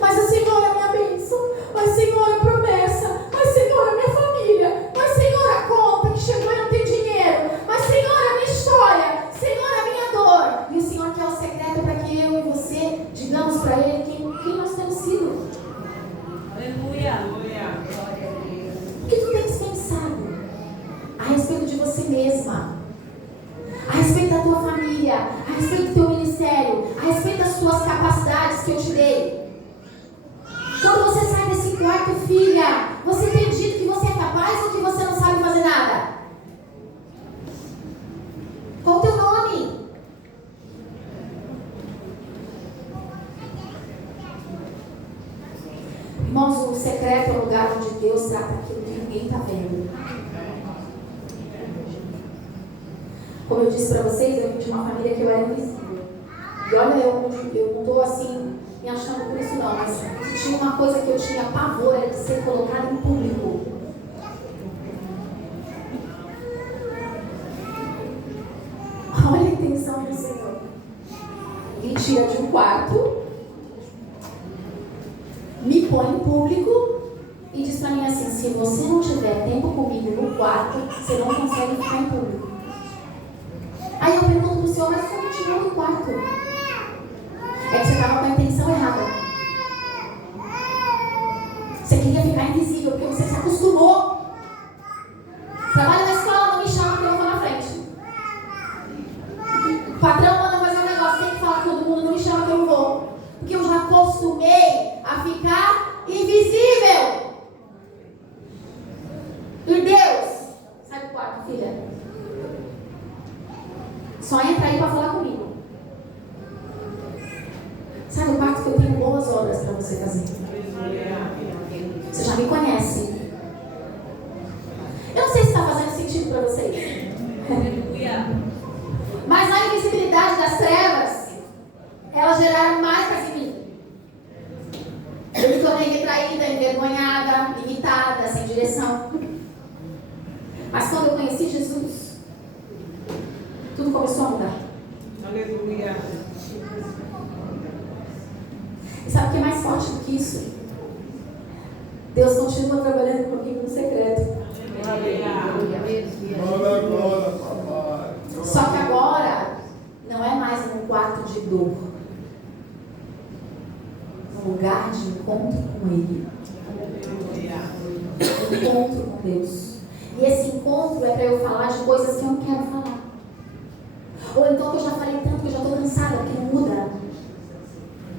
Mas o Senhor é a minha bênção, mas o Senhor é a promessa, mas o Senhor é a minha família, mas o Senhor é a conta que chegou e não tem dinheiro, mas o Senhor é a minha história, o Senhor é a minha dor. E o Senhor quer o secreto para que eu e você digamos para Ele quem nós temos sido. Aleluia. O que tu tens pensado a respeito de você mesma? Irmãos, o secreto é o lugar onde Deus trata aquilo que ninguém está vendo. Como eu disse para vocês, eu vim de uma família que eu era invisível. E olha, eu não estou assim me achando por isso não, mas tinha uma coisa que eu tinha pavor, era de ser colocada em público. Olha a intenção do Senhor. Me tira de um quarto, me põe em público e diz para mim assim: se você não tiver tempo comigo no quarto, você não consegue ficar em público. Aí eu pergunto pro Senhor: mas como me tirou do quarto? É que você estava com a intenção errada. Você queria ficar invisível porque você se acostumou. Trabalha na escola, não me chama que eu vou na frente. O patrão manda fazer um negócio, tem que falar com todo mundo, não me chama que eu não vou. Porque eu já acostumei a ficar invisível. Por Deus, sai do quarto, filha. Só entra aí para falar comigo. Sai do quarto que eu tenho boas obras para você fazer. Você já me conhece. Eu não sei se está fazendo sentido para vocês. Mas a invisibilidade das trevas, elas geraram marcas em mim. Eu me tornei retraída, envergonhada, limitada, sem direção. Mas quando eu conheci Jesus, tudo começou a mudar. Aleluia. E sabe o que é mais forte do que isso? Deus continua trabalhando comigo no secreto. Glória, glória, papai. Só que agora não é mais um quarto de dor, um lugar de encontro com Ele, um encontro com Deus. E esse encontro é para eu falar de coisas que eu não quero falar, ou então que eu já falei tanto que eu já estou cansada, porque não muda,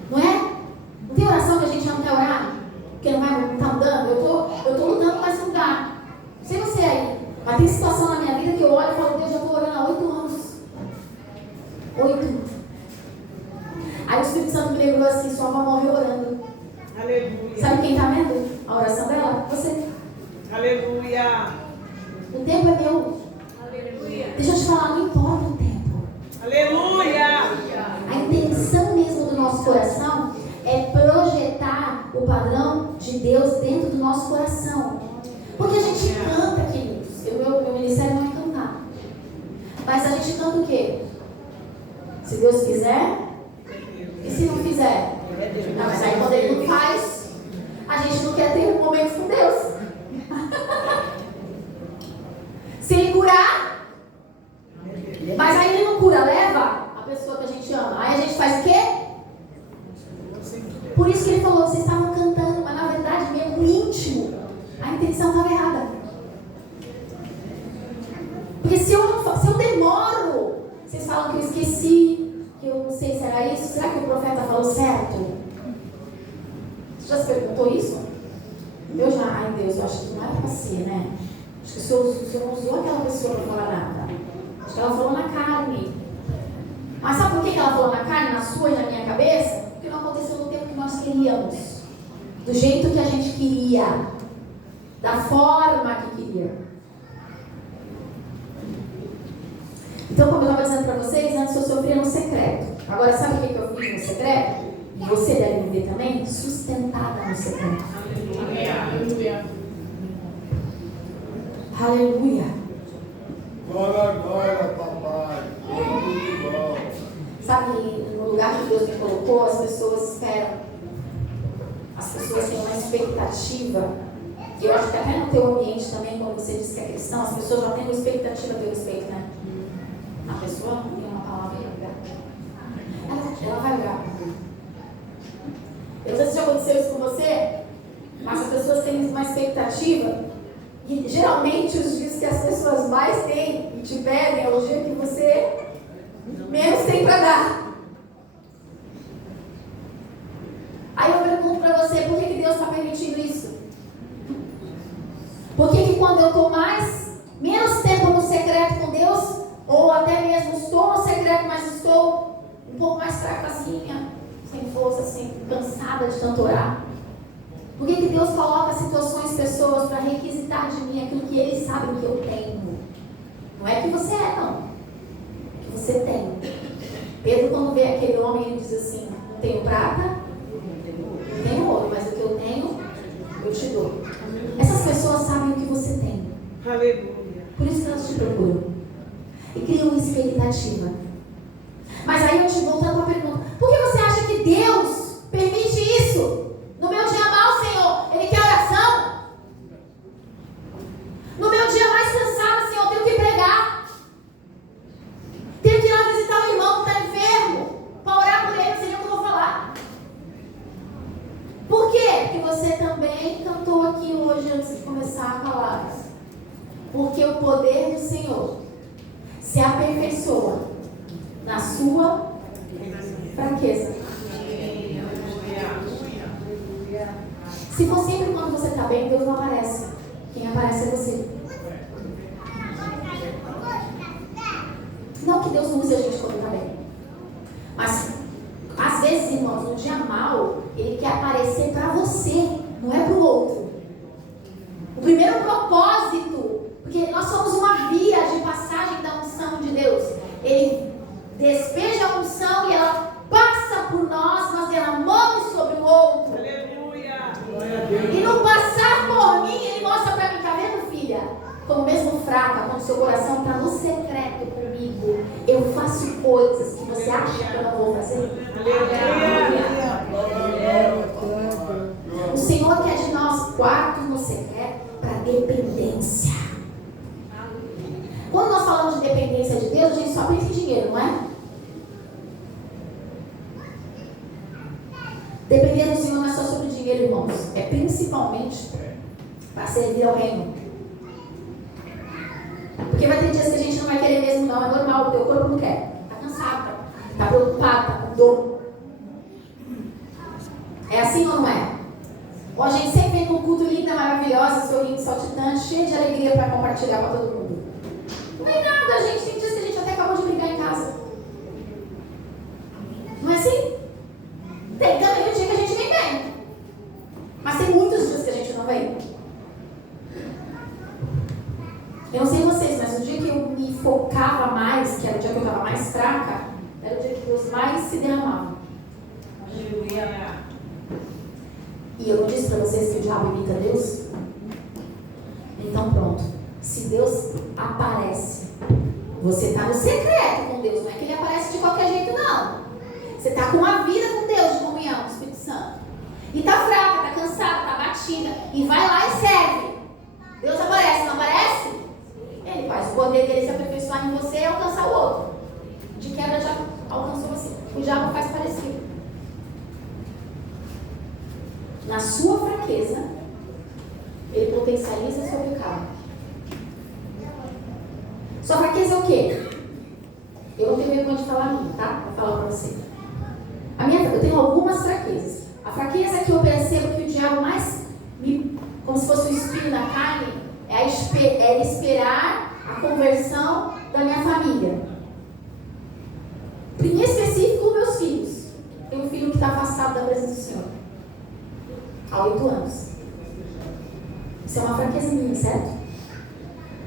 não é? Não tem oração que a gente não quer orar porque não está mudando? Eu tô lutando para se mudar. Não sei você aí, mas tem situação na minha vida que eu olho e falo: Deus, já estou orando há 8 anos. 8. Aí o Espírito Santo me lembrou assim: sua mãe morreu orando. Aleluia. Sabe quem está vendo a oração dela? Você. Aleluia. O tempo é meu. Aleluia. Deixa eu te falar, não importa o tempo. Aleluia. A intenção mesmo do nosso coração é projetar o padrão de Deus dentro do nosso coração. Porque a gente canta, queridos. Meu ministério não é cantar. Mas a gente canta o quê? Se Deus quiser, e se não fizer? Não, mas aí quando Ele não faz, a gente não quer ter um momento com Deus. Se Ele curar, mas aí Ele não cura, leva a pessoa que a gente ama. Aí a gente faz o quê? Por isso que Ele falou: vocês estavam cantando, mas na verdade, mesmo íntimo, a intenção estava errada. Porque se eu demoro, vocês falam que eu esqueci, que eu não sei se era isso. Será que o profeta falou certo? Você já se perguntou isso? Eu já, ai Deus, eu acho que não era para ser, né? Acho que o senhor não usou aquela pessoa para falar nada. Acho que ela falou na carne. Mas sabe por que ela falou na carne, na sua e na minha cabeça? Porque não aconteceu no tempo que nós queríamos, do jeito que a gente queria, da forma que queria. Então, como eu estava dizendo para vocês, antes eu sofria no secreto. Agora, sabe o que eu fiz no secreto? E você deve me ver também, sustentada no secreto. Aleluia. Aleluia. Glória, glória, papai. Muito bom. Sabe, no lugar que Deus me colocou, as pessoas esperam. As pessoas têm uma expectativa. E eu acho que até no teu ambiente também, quando você diz que é cristão, as pessoas já têm uma expectativa a teu respeito, né? A pessoa não tem uma palavra para orar. Ela vai orar. Eu não sei se já aconteceu isso com você, mas as pessoas têm uma expectativa. E geralmente os dias que as pessoas mais têm e te pedem é o dia que você menos tem para dar. Aí eu pergunto para você: por que Deus está permitindo isso? Por que quando eu estou menos tempo no secreto com Deus, ou até mesmo estou no secreto, mas estou um pouco mais fracazinha, sem força, assim, cansada de tanto orar? Por que sabem que eu tenho. Não é que você é, não. Que você tem. Pedro, quando vê aquele homem, ele diz assim: não tenho prata, não tenho ouro, mas o que eu tenho, eu te dou. Essas pessoas sabem o que você tem. Aleluia. Por isso que elas te procuram. E criam uma expectativa. Mas aí eu te voltando à pergunta: por que você acha que Deus permite isso? No meu dia mal, Senhor, Ele quer oração. No meu dia mais cansado, Senhor, eu tenho que pregar. Tenho que ir lá visitar o irmão que está enfermo, para orar por ele, não sei nem o que eu vou falar. Por quê? Porque você também cantou aqui hoje antes de começar a palavra. Porque o poder do Senhor se aperfeiçoa na sua fraqueza. Se for sempre quando você está bem, Deus não aparece. Quem aparece é você. Não que Deus não use a gente quando está bem. Mas, às vezes, irmãos, no dia mal, Ele quer aparecer para você, não é para o outro. O primeiro propósito, porque nós somos uma via de passagem da unção de Deus. Ele despeja a unção e ela passa por nós derramamos sobre o outro. Aleluia. E no passar por mim, Ele mostra para mim: tá vendo, filha? Como mesmo fraca, quando seu coração está no secreto comigo, eu faço coisas que você acha que eu não vou fazer. O Senhor quer de nós quartos no secreto para dependência. Quando nós falamos de dependência de Deus, a gente só pensa em dinheiro, não é? Depender do Senhor não é só sobre dinheiro, irmãos. É principalmente para servir ao reino. Porque vai ter dias que a gente não vai querer mesmo, não. É normal, o teu corpo não quer. Está cansado, está preocupado, está com dor. É assim ou não é? Ou a gente sempre vem com um culto linda, maravilhosa, sorrindo, saltitante, cheio de alegria para compartilhar para todo mundo. Não é nada, gente. Tem dias que a gente até acabou de brincar em casa. Não é assim? Tem também o dia que a gente vem bem. Mas tem muitos dias que a gente não vem. Eu não sei vocês, mas o dia que eu me focava mais, que era o dia que eu estava mais fraca, era o dia que Deus mais se derramava. Aleluia. E eu não disse para vocês que o diabo imita Deus? Então pronto. Se Deus aparece, você está no secreto com Deus. Não é que Ele aparece de qualquer jeito, não. Você está com uma vida com Deus, de comunhão, com o Espírito Santo. E está fraca, está cansada, está batida. E vai lá e serve. Deus aparece, não aparece? Ele faz o poder dele se aperfeiçoar em você e alcançar o outro. De quebra já alcançou você. O diabo faz parecido. Na sua fraqueza, ele potencializa seu pecado. Sua fraqueza é o quê? Eu não tenho vergonha de falar a minha, tá? Vou falar pra você. Eu tenho algumas fraquezas. A fraqueza que eu percebo que o diabo mais como se fosse um espinho na carne, é esperar a conversão da minha família. Em específico, meus filhos. Tenho um filho que está afastado da presença do Senhor há 8 anos. Isso é uma fraqueza minha, certo?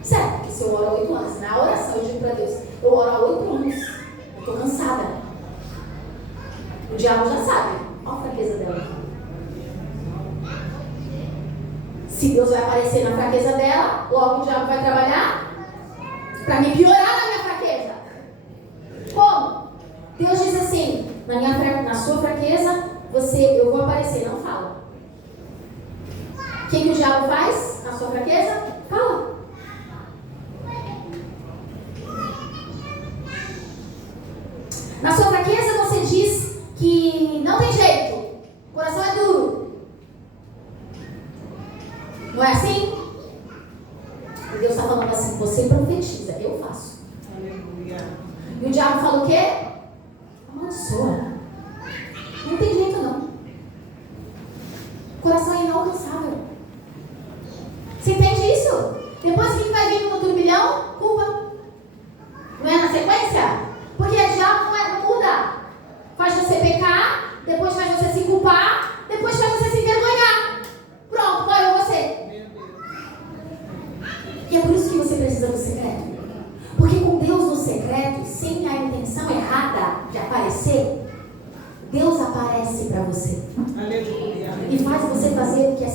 Certo, porque se eu oro há 8 anos, na oração eu digo para Deus: eu oro há 8 anos, eu estou cansada. O diabo já sabe, olha a fraqueza dela. Se Deus vai aparecer na fraqueza dela, logo o diabo vai trabalhar para me piorar na minha fraqueza. Como? Deus diz assim: na sua fraqueza, eu vou aparecer, não fala. O que o diabo faz na sua fraqueza? Fala. Na sua fraqueza você diz que não tem jeito, o coração é duro. Não é assim? E Deus está falando assim: você profetiza, eu faço. Aleluia. E o diabo fala o quê? Amaldiçoa. Não tem jeito não. O coração é inalcançável. Você entende isso? Depois que vai vir no turbilhão, culpa. Não é na sequência? Porque o diabo não muda. Faz você pecar, depois faz você se culpar, depois faz você se envergonhar. Pronto, parou você. E é por isso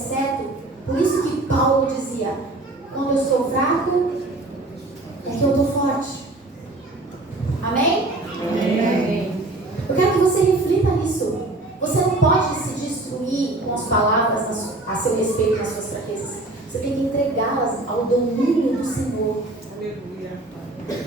certo. Por isso que Paulo dizia: quando eu sou fraco, é que eu estou forte. Amém? Amém. Eu quero que você reflita nisso. Você não pode se destruir com as palavras a seu respeito, nas suas fraquezas. Você tem que entregá-las ao domínio do Senhor. Aleluia.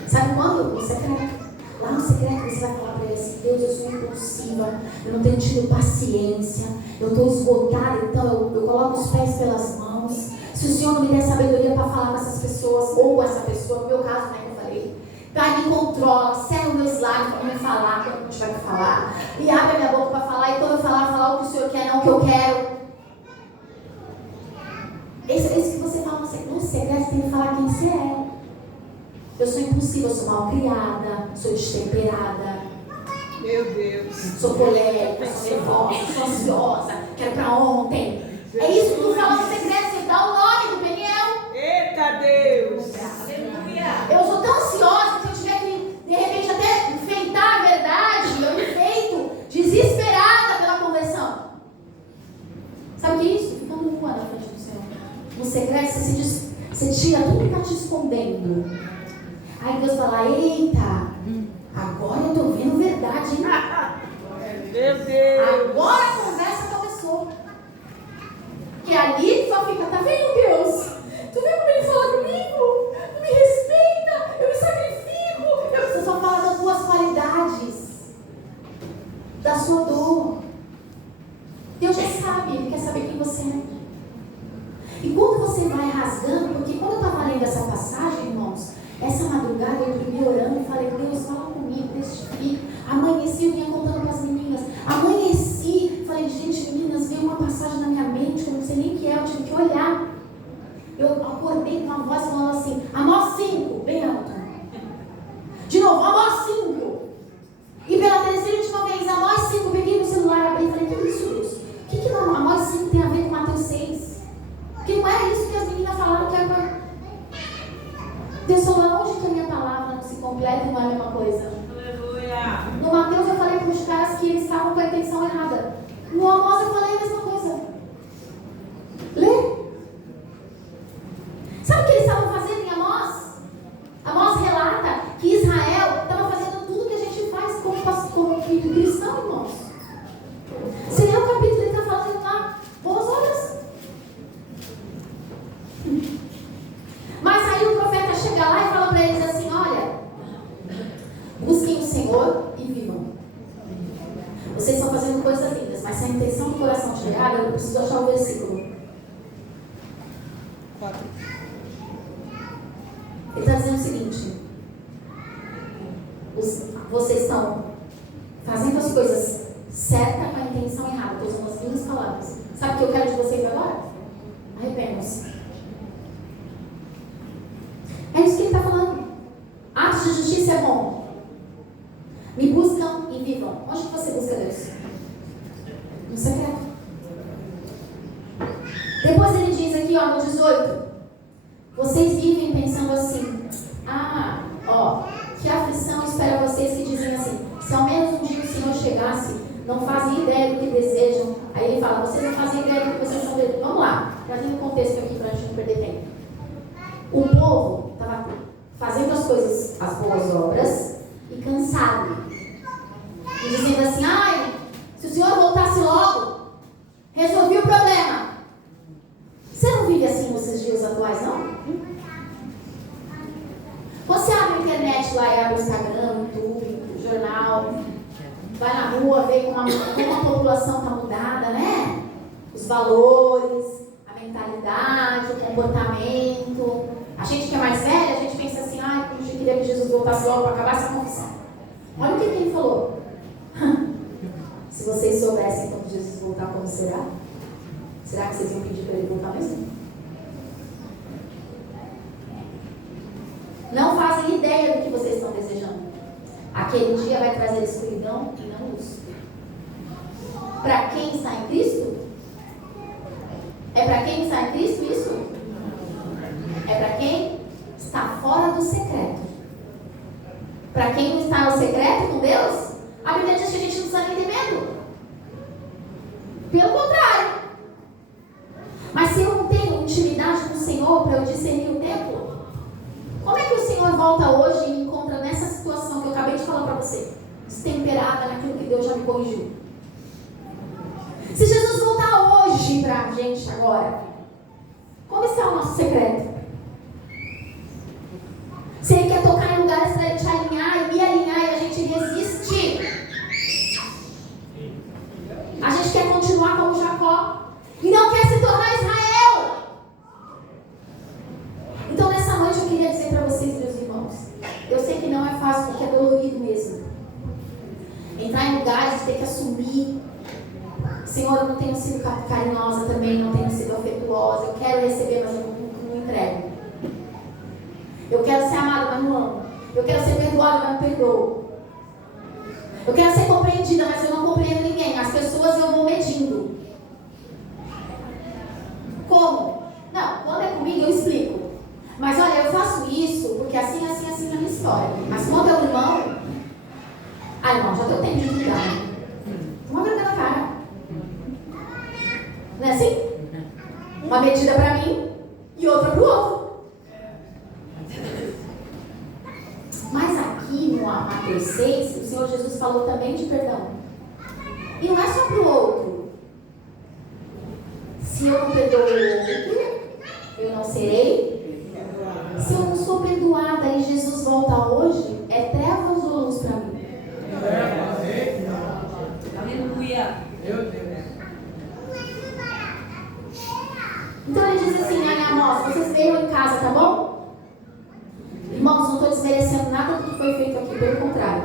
Sabe quando? No secreto. Lá no secreto você vai falar para ele assim: Deus, eu sou impulsiva, eu não tenho tido paciência, eu estou esgotada, então eu coloco os pés pelas mãos. Se o Senhor não me der sabedoria para falar com essas pessoas, ou com essa pessoa, no meu caso, né, que eu falei, Pai, me controla, serra os meus lábios para me falar quando eu não tiver que falar, e abre a minha boca para falar, e quando eu falar o que o Senhor quer, não o que eu quero. Isso que você fala no secreto, você tem que falar quem você é. Eu sou impulsiva, eu sou mal criada, sou destemperada, Meu Deus. sou colérica, sou nervosa, sou ansiosa, quero pra ontem. É isso que tu fala no secreto, você dá o nome do Peniel. Eita Deus. Eu sou tão ansiosa que se eu tiver que, de repente, até enfeitar a verdade, eu enfeito, desesperada pela conversão. Sabe o que é isso? Ficando nua na frente do Senhor. No secreto, você tira tudo que está te escondendo. Aí Deus fala: eita, agora eu estou vendo verdade, hein? Meu Deus. Agora a conversa começou. Que ali só fica: tá vendo, Deus? Tu viu como ele fala comigo? Tu me respeita, eu me sacrifico. Você só fala das suas qualidades, da sua dor. Deus já sabe, Ele quer saber quem você é. E quando você vai rasgando, porque quando eu estava lendo essa passagem, irmãos, essa madrugada eu dormi orando e falei: Deus, fala comigo, testifique. Amanheci, eu vinha contando para as meninas. Amanheci, falei: gente, meninas, veio uma passagem na minha mente que eu não sei nem o que é, eu tive que olhar. Eu acordei com uma voz falando assim: Amós 5, bem alto. De novo, Amós 5. E pela terceira e última vez, Amós 5, peguei no celular, abri e falei: que isso, Deus? O que Amós 5 tem a ver com Mateus 6? Porque não é isso que as meninas falaram que era. Deus falou: onde que a minha palavra não se completa e não é a mesma coisa? Aleluia. No Mateus eu falei para os caras que eles estavam com a intenção errada. No Amós eu falei a mesma coisa. Lê. Sabe o que eles estavam fazendo em Amós? Amós relata que Israel estava fazendo tudo que a gente faz como cristão, irmãos. Se lê o capítulo, ele está falando lá: boas obras. Mas aí o profeta chega lá e fala para eles assim: olha, busquem o Senhor e vivam. Vocês estão fazendo coisas lindas, mas se a intenção do coração estiver errada, eu preciso achar o versículo. 4. Ele está dizendo o seguinte: vocês estão fazendo as coisas certas com a intenção errada. Estou usando as minhas palavras. Sabe o que eu quero de vocês agora? Arrependam-se. É isso que ele está falando. Atos de justiça é bom. Me buscam e vivam. Onde que você busca Deus? No secreto. Depois ele diz aqui, ó, no 18: vocês vivem pensando assim: que aflição espera vocês que dizem assim: se ao menos um dia o Senhor chegasse, não fazem ideia do que desejam. Aí ele fala: vocês não fazem ideia do que vocês estão desejando. Vamos lá, trazendo o contexto aqui para a gente não perder tempo. O povo estava fazendo as coisas, as boas obras, e cansado. E dizendo assim: se o Senhor voltasse logo, resolvi o problema. Você não vive assim nesses dias atuais, não? Você abre a internet lá e abre o Instagram, o YouTube, o jornal, vai na rua, vê como a população está mudada, né? Os valores, a mentalidade, o comportamento. A gente que é mais velha, a gente pensa assim: eu queria que Jesus voltasse logo para acabar essa confissão. Olha o que ele falou. Se vocês soubessem quando Jesus voltar, como será? Será que vocês iam pedir para ele voltar mesmo? Não fazem ideia do que vocês estão desejando. Aquele dia vai trazer escuridão e não luz. Para quem está em Cristo? É para quem está em Cristo isso? É para quem está fora do secreto. Para quem não está no secreto com Deus, a Bíblia diz que a gente não precisa nem ter medo. Pelo contrário. Mas se eu não tenho intimidade com o Senhor para eu discernir o tempo, como é que o Senhor volta hoje e me encontra nessa situação que eu acabei de falar para você? Destemperada naquilo que Deus já me corrigiu. Se Jesus voltar hoje para a gente agora, como está o nosso secreto? Se Ele quer tocar em lugares para Ele te alinhar e me alinhar e a gente resiste. A gente quer continuar como Jacó e não quer se tornar Israel. Então nessa noite eu queria dizer para vocês, meus irmãos, eu sei que não é fácil porque é dolorido mesmo. Entrar em lugares de ter que assumir. Senhor, eu não tenho sido carinhosa também, não tenho sido afetuosa. Eu quero receber, mas eu não entrego. Eu quero ser amada, mas não amo. Eu quero ser perdoada, mas não perdoo. Eu quero ser compreendida, mas eu não compreendo ninguém. As pessoas eu vou medindo. Como? Não, quando é comigo eu explico. Mas olha, eu faço isso porque assim na minha história. Mas quando é o irmão, irmão, já deu tempo de cuidar. Uma vergonha na cara. Não é assim? Uma medida para mim e outra para o outro. Mas aqui no Mateus 6, o Senhor Jesus falou também de perdão. E não é só para o outro. Se eu não perdoo o outro, eu não serei. Se eu não sou perdoada e Jesus volta hoje, é trevas ou luz para mim? Aleluia. Então ele diz assim, moça, vocês veio em casa, tá bom? Irmãos, não estou desmerecendo nada do que foi feito aqui, pelo contrário.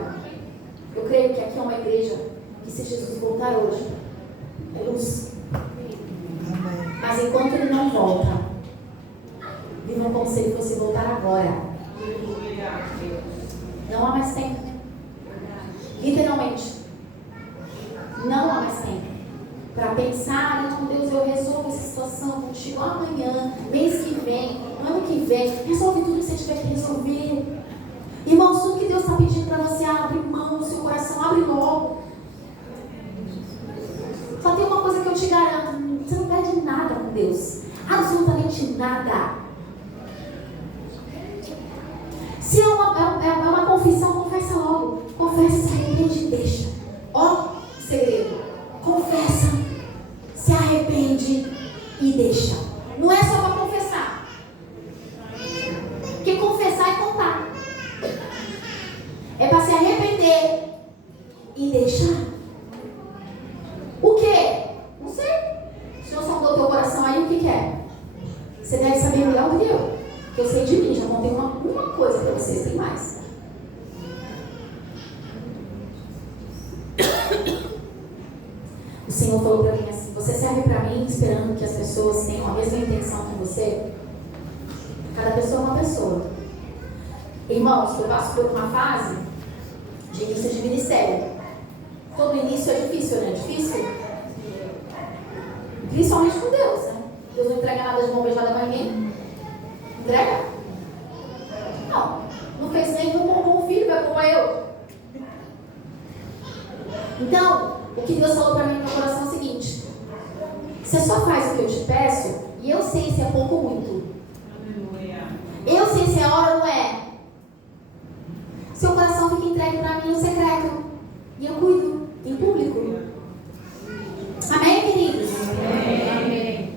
Eu creio que aqui é uma igreja que, se Jesus voltar hoje, é luz. Mas enquanto Ele não volta, vivam como se Ele fosse voltar agora. Não há mais tempo. Literalmente. Não há mais tempo para pensar, não, Deus, eu resolvo essa situação contigo amanhã, mês que vem, ano que vem. Resolve tudo que você tiver que resolver. Irmãos, tudo que Deus está pedindo para você, abre mão no seu coração, abre logo. Só tem uma coisa que eu te garanto: você não perde nada com Deus, absolutamente nada. Se é uma confissão, confessa logo. Confessa, se arrepende e deixa. Ó, segredo. Confessa, se arrepende e deixa. Não é só para confessar. Porque confessar é contar. É para se arrepender e deixar. O quê? Não sei. O Senhor sondou teu coração aí, o que é? Você deve saber melhor do que eu. Porque eu sei de mim, já contei uma coisa para vocês, tem mais. O Senhor falou para mim assim: você serve para mim esperando que as pessoas tenham a mesma intenção que você? Cada pessoa é uma pessoa. Irmãos, eu passo por uma fase de início de ministério. Todo início é difícil, né? Difícil? Principalmente com Deus, né? Deus não entrega nada de mão beijada para ninguém. Entrega? Não fez nenhum bom filho, vai como eu. Então, o que Deus falou para mim no meu coração é o seguinte: você só faz o que eu te peço, e eu sei se é pouco ou muito. Eu sei se é hora ou não é. Seu coração fica entregue para mim no secreto, e eu cuido em público. Amém, queridos? Amém.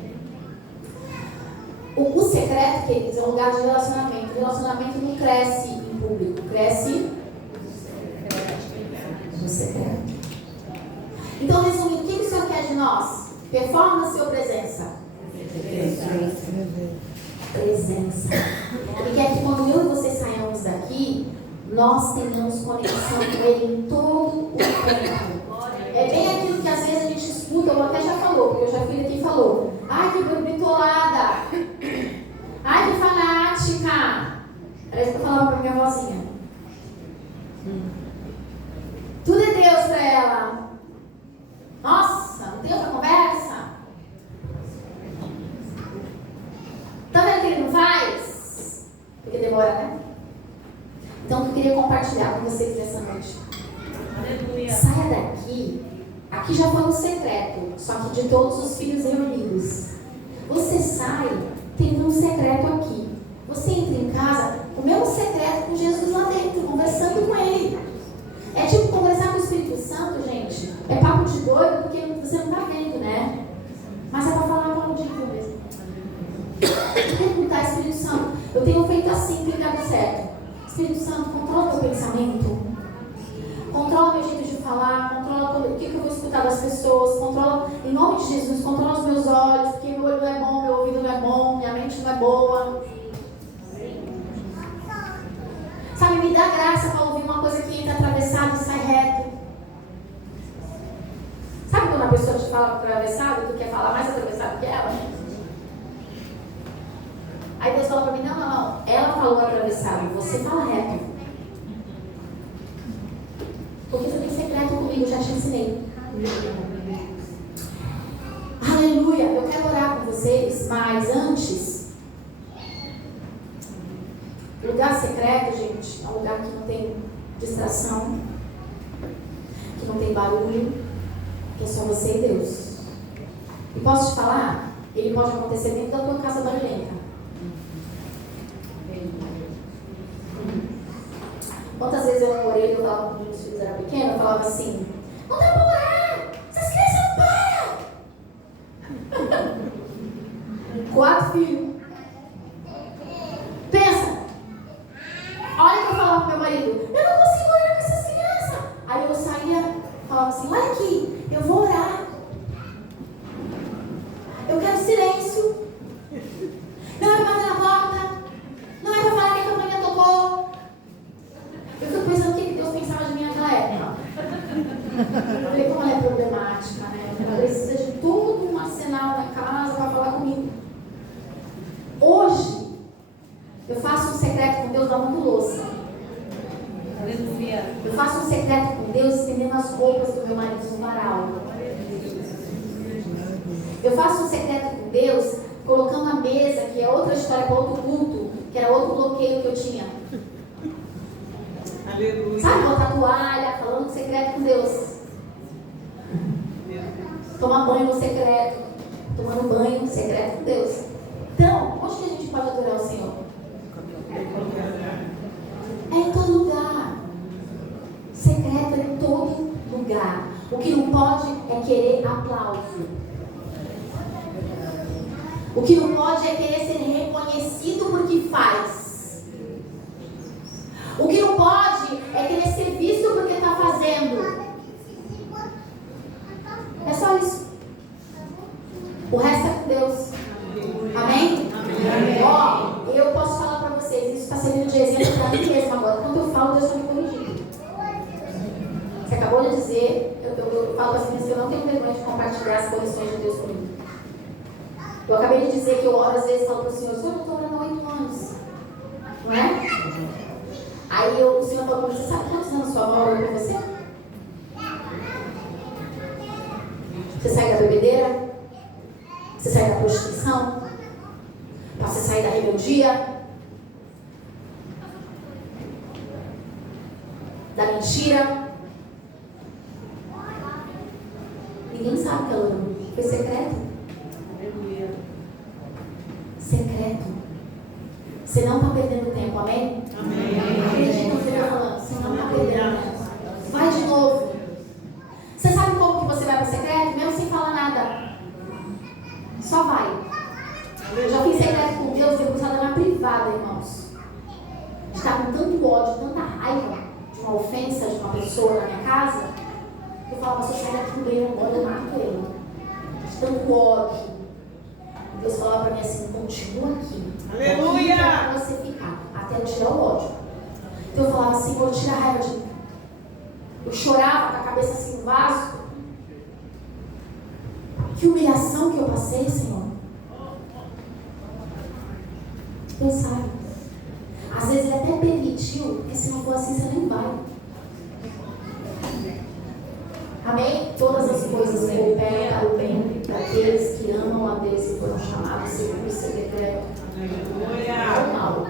O secreto, queridos, é um lugar de relacionamento. O relacionamento não cresce em público, cresce no secreto. Então, resumindo, o que o Senhor quer de nós? Performance ou presença? Presença. Ele quer que quando eu e você saiamos daqui, nós tenhamos conexão com Ele em todo o tempo. É bem aquilo que às vezes a gente escuta, ou até já falou, porque eu já fui aqui e falou: ai, que bitolada! Ai, que fanática! Era isso que eu falava pra minha vozinha. Tudo é Deus pra ela. Nossa, não tem outra conversa? Tá vendo que ele não faz? Porque demora, né? Então eu queria compartilhar com vocês nessa noite. Aleluia. Saia daqui. Aqui já foi um secreto, só que de todos os filhos reunidos. Você sai tendo um secreto aqui. Você entra em casa com o mesmo secreto com Jesus lá dentro, conversando com Ele. É tipo conversar com o Espírito Santo, gente. É papo de doido porque você não está vendo, né? Mas é para falar papo de doido mesmo. Perguntar, Espírito Santo, eu tenho feito assim, tem dado certo. Espírito Santo, controla o meu pensamento. Controla meu jeito de falar, controla o que eu vou escutar das pessoas, controla, em nome de Jesus, controla os meus olhos, porque meu olho não é bom, meu ouvido não é bom, minha mente não é boa. Sabe, me dá graça para ouvir uma coisa que entra atravessado e sai reto. Sabe quando a pessoa te fala atravessado, tu quer falar mais atravessado que ela? Aí Deus fala para mim, não, ela falou atravessado, você fala reto. Porque você tem secreto comigo, eu já te ensinei. Aleluia! Eu quero orar com vocês, mas antes, lugar secreto, gente, é um lugar que não tem distração, que não tem barulho, que é só você e Deus. E posso te falar? Ele pode acontecer dentro da tua casa barulhenta. Quantas vezes eu orei, eu falava quando meus filhos eram pequenos, eu falava assim, não dá pra orar, essas crianças não param. 4 filhos. Pensa, olha que eu falava pro meu marido, eu não consigo orar com essas crianças. Aí eu saía, falava assim, olha aqui, eu vou orar. Eu quero silêncio. Não é pra bater na porta, não é pra falar que a campainha tocou. Eu fico pensando o que Deus pensava de mim naquela época. Eu falei, como ela é problemática, né? Ela precisa de todo um arsenal na casa para falar comigo. Hoje, eu faço um secreto com Deus lavando louça. Aleluia. Eu faço um secreto com Deus estendendo as roupas do meu marido no varal. Eu faço um secreto com Deus colocando a mesa, que é outra história para outro culto, que era outro bloqueio que eu tinha. Aleluia. Sabe, botar toalha, falando secreto com Deus. Tomar banho no secreto. Tomando banho secreto com Deus. Então, onde que a gente pode adorar o Senhor? É em todo lugar. Secreto é em todo lugar. O que não pode é querer aplauso. O que não pode é querer ser reconhecido por que faz. O que não pode é querer ser visto porque está fazendo. É só isso. O resto é com Deus. Amém? Amém. Ó, eu posso falar para vocês, isso está servindo de exemplo para mim mesmo agora. Quando eu falo, Deus está me corrigindo. Você acabou de dizer, eu falo para as meninas que eu não tenho vergonha de compartilhar as correções de Deus comigo. Eu acabei de dizer que eu oro às vezes e falo para o Senhor, eu estou orando há 8 anos. Não é? Aí o Senhor falou para mim, você sabe quantos anos sua avó orou para você? Você sai da bebedeira? Você sai da prostituição? Você sai da rebeldia? Da mentira? Ninguém sabe que ela orou. Foi secreto. Secreto. Você não está perdendo tempo, amém? Amém. Acredita no que eu estou falando. Você não está perdendo tempo. Vai de novo. Você sabe como que você vai para o secreto? Mesmo sem falar nada. Só vai. Eu já fiz secreto com Deus e eu usava na privada, irmãos. De estar com tanto ódio, tanta raiva de uma ofensa de uma pessoa na minha casa, que eu falava, você sai daqui do banheiro agora, eu mato ele. De tanto ódio. E Deus falava para mim assim, continua aqui. Aleluia! Para você ficar, até eu tirar o ódio. Então eu falava assim, Senhor, tira a raiva de mim. Eu chorava com a cabeça assim no vaso. Que humilhação que eu passei, Senhor. Deus sabe. Às vezes Ele até permitiu, porque se não for assim, você nem vai. Amém? Todas as coisas cooperam para o bem daqueles que amam a Deus e foram chamados segundo o seu decreto. Não mal.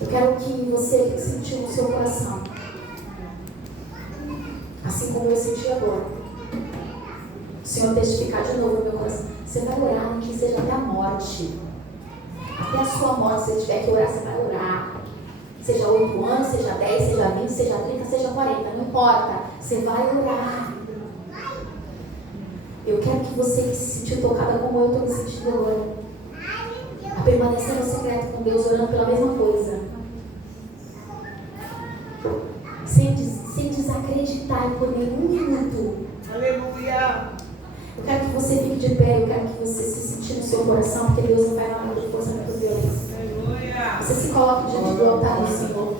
Eu quero que você sentiu no seu coração, assim como eu senti agora, Senhor testificar de novo no meu coração. Você vai orar, nem que seja até a morte. Até a sua morte, se você tiver que orar, você vai orar. Seja 8 anos, seja 10, seja 20, seja 30, seja 40, não importa. Você vai orar. Eu quero que você que se sentiu tocada como eu estou me sentindo agora, a permanecer no secreto com Deus, orando pela mesma coisa. Sem desacreditar por nenhum minuto. Aleluia. Eu quero que você fique de pé, eu quero que você se sentir no seu coração, porque Deus não vai lá de força nem por violência. Aleluia. Você se coloca diante do altar do Senhor.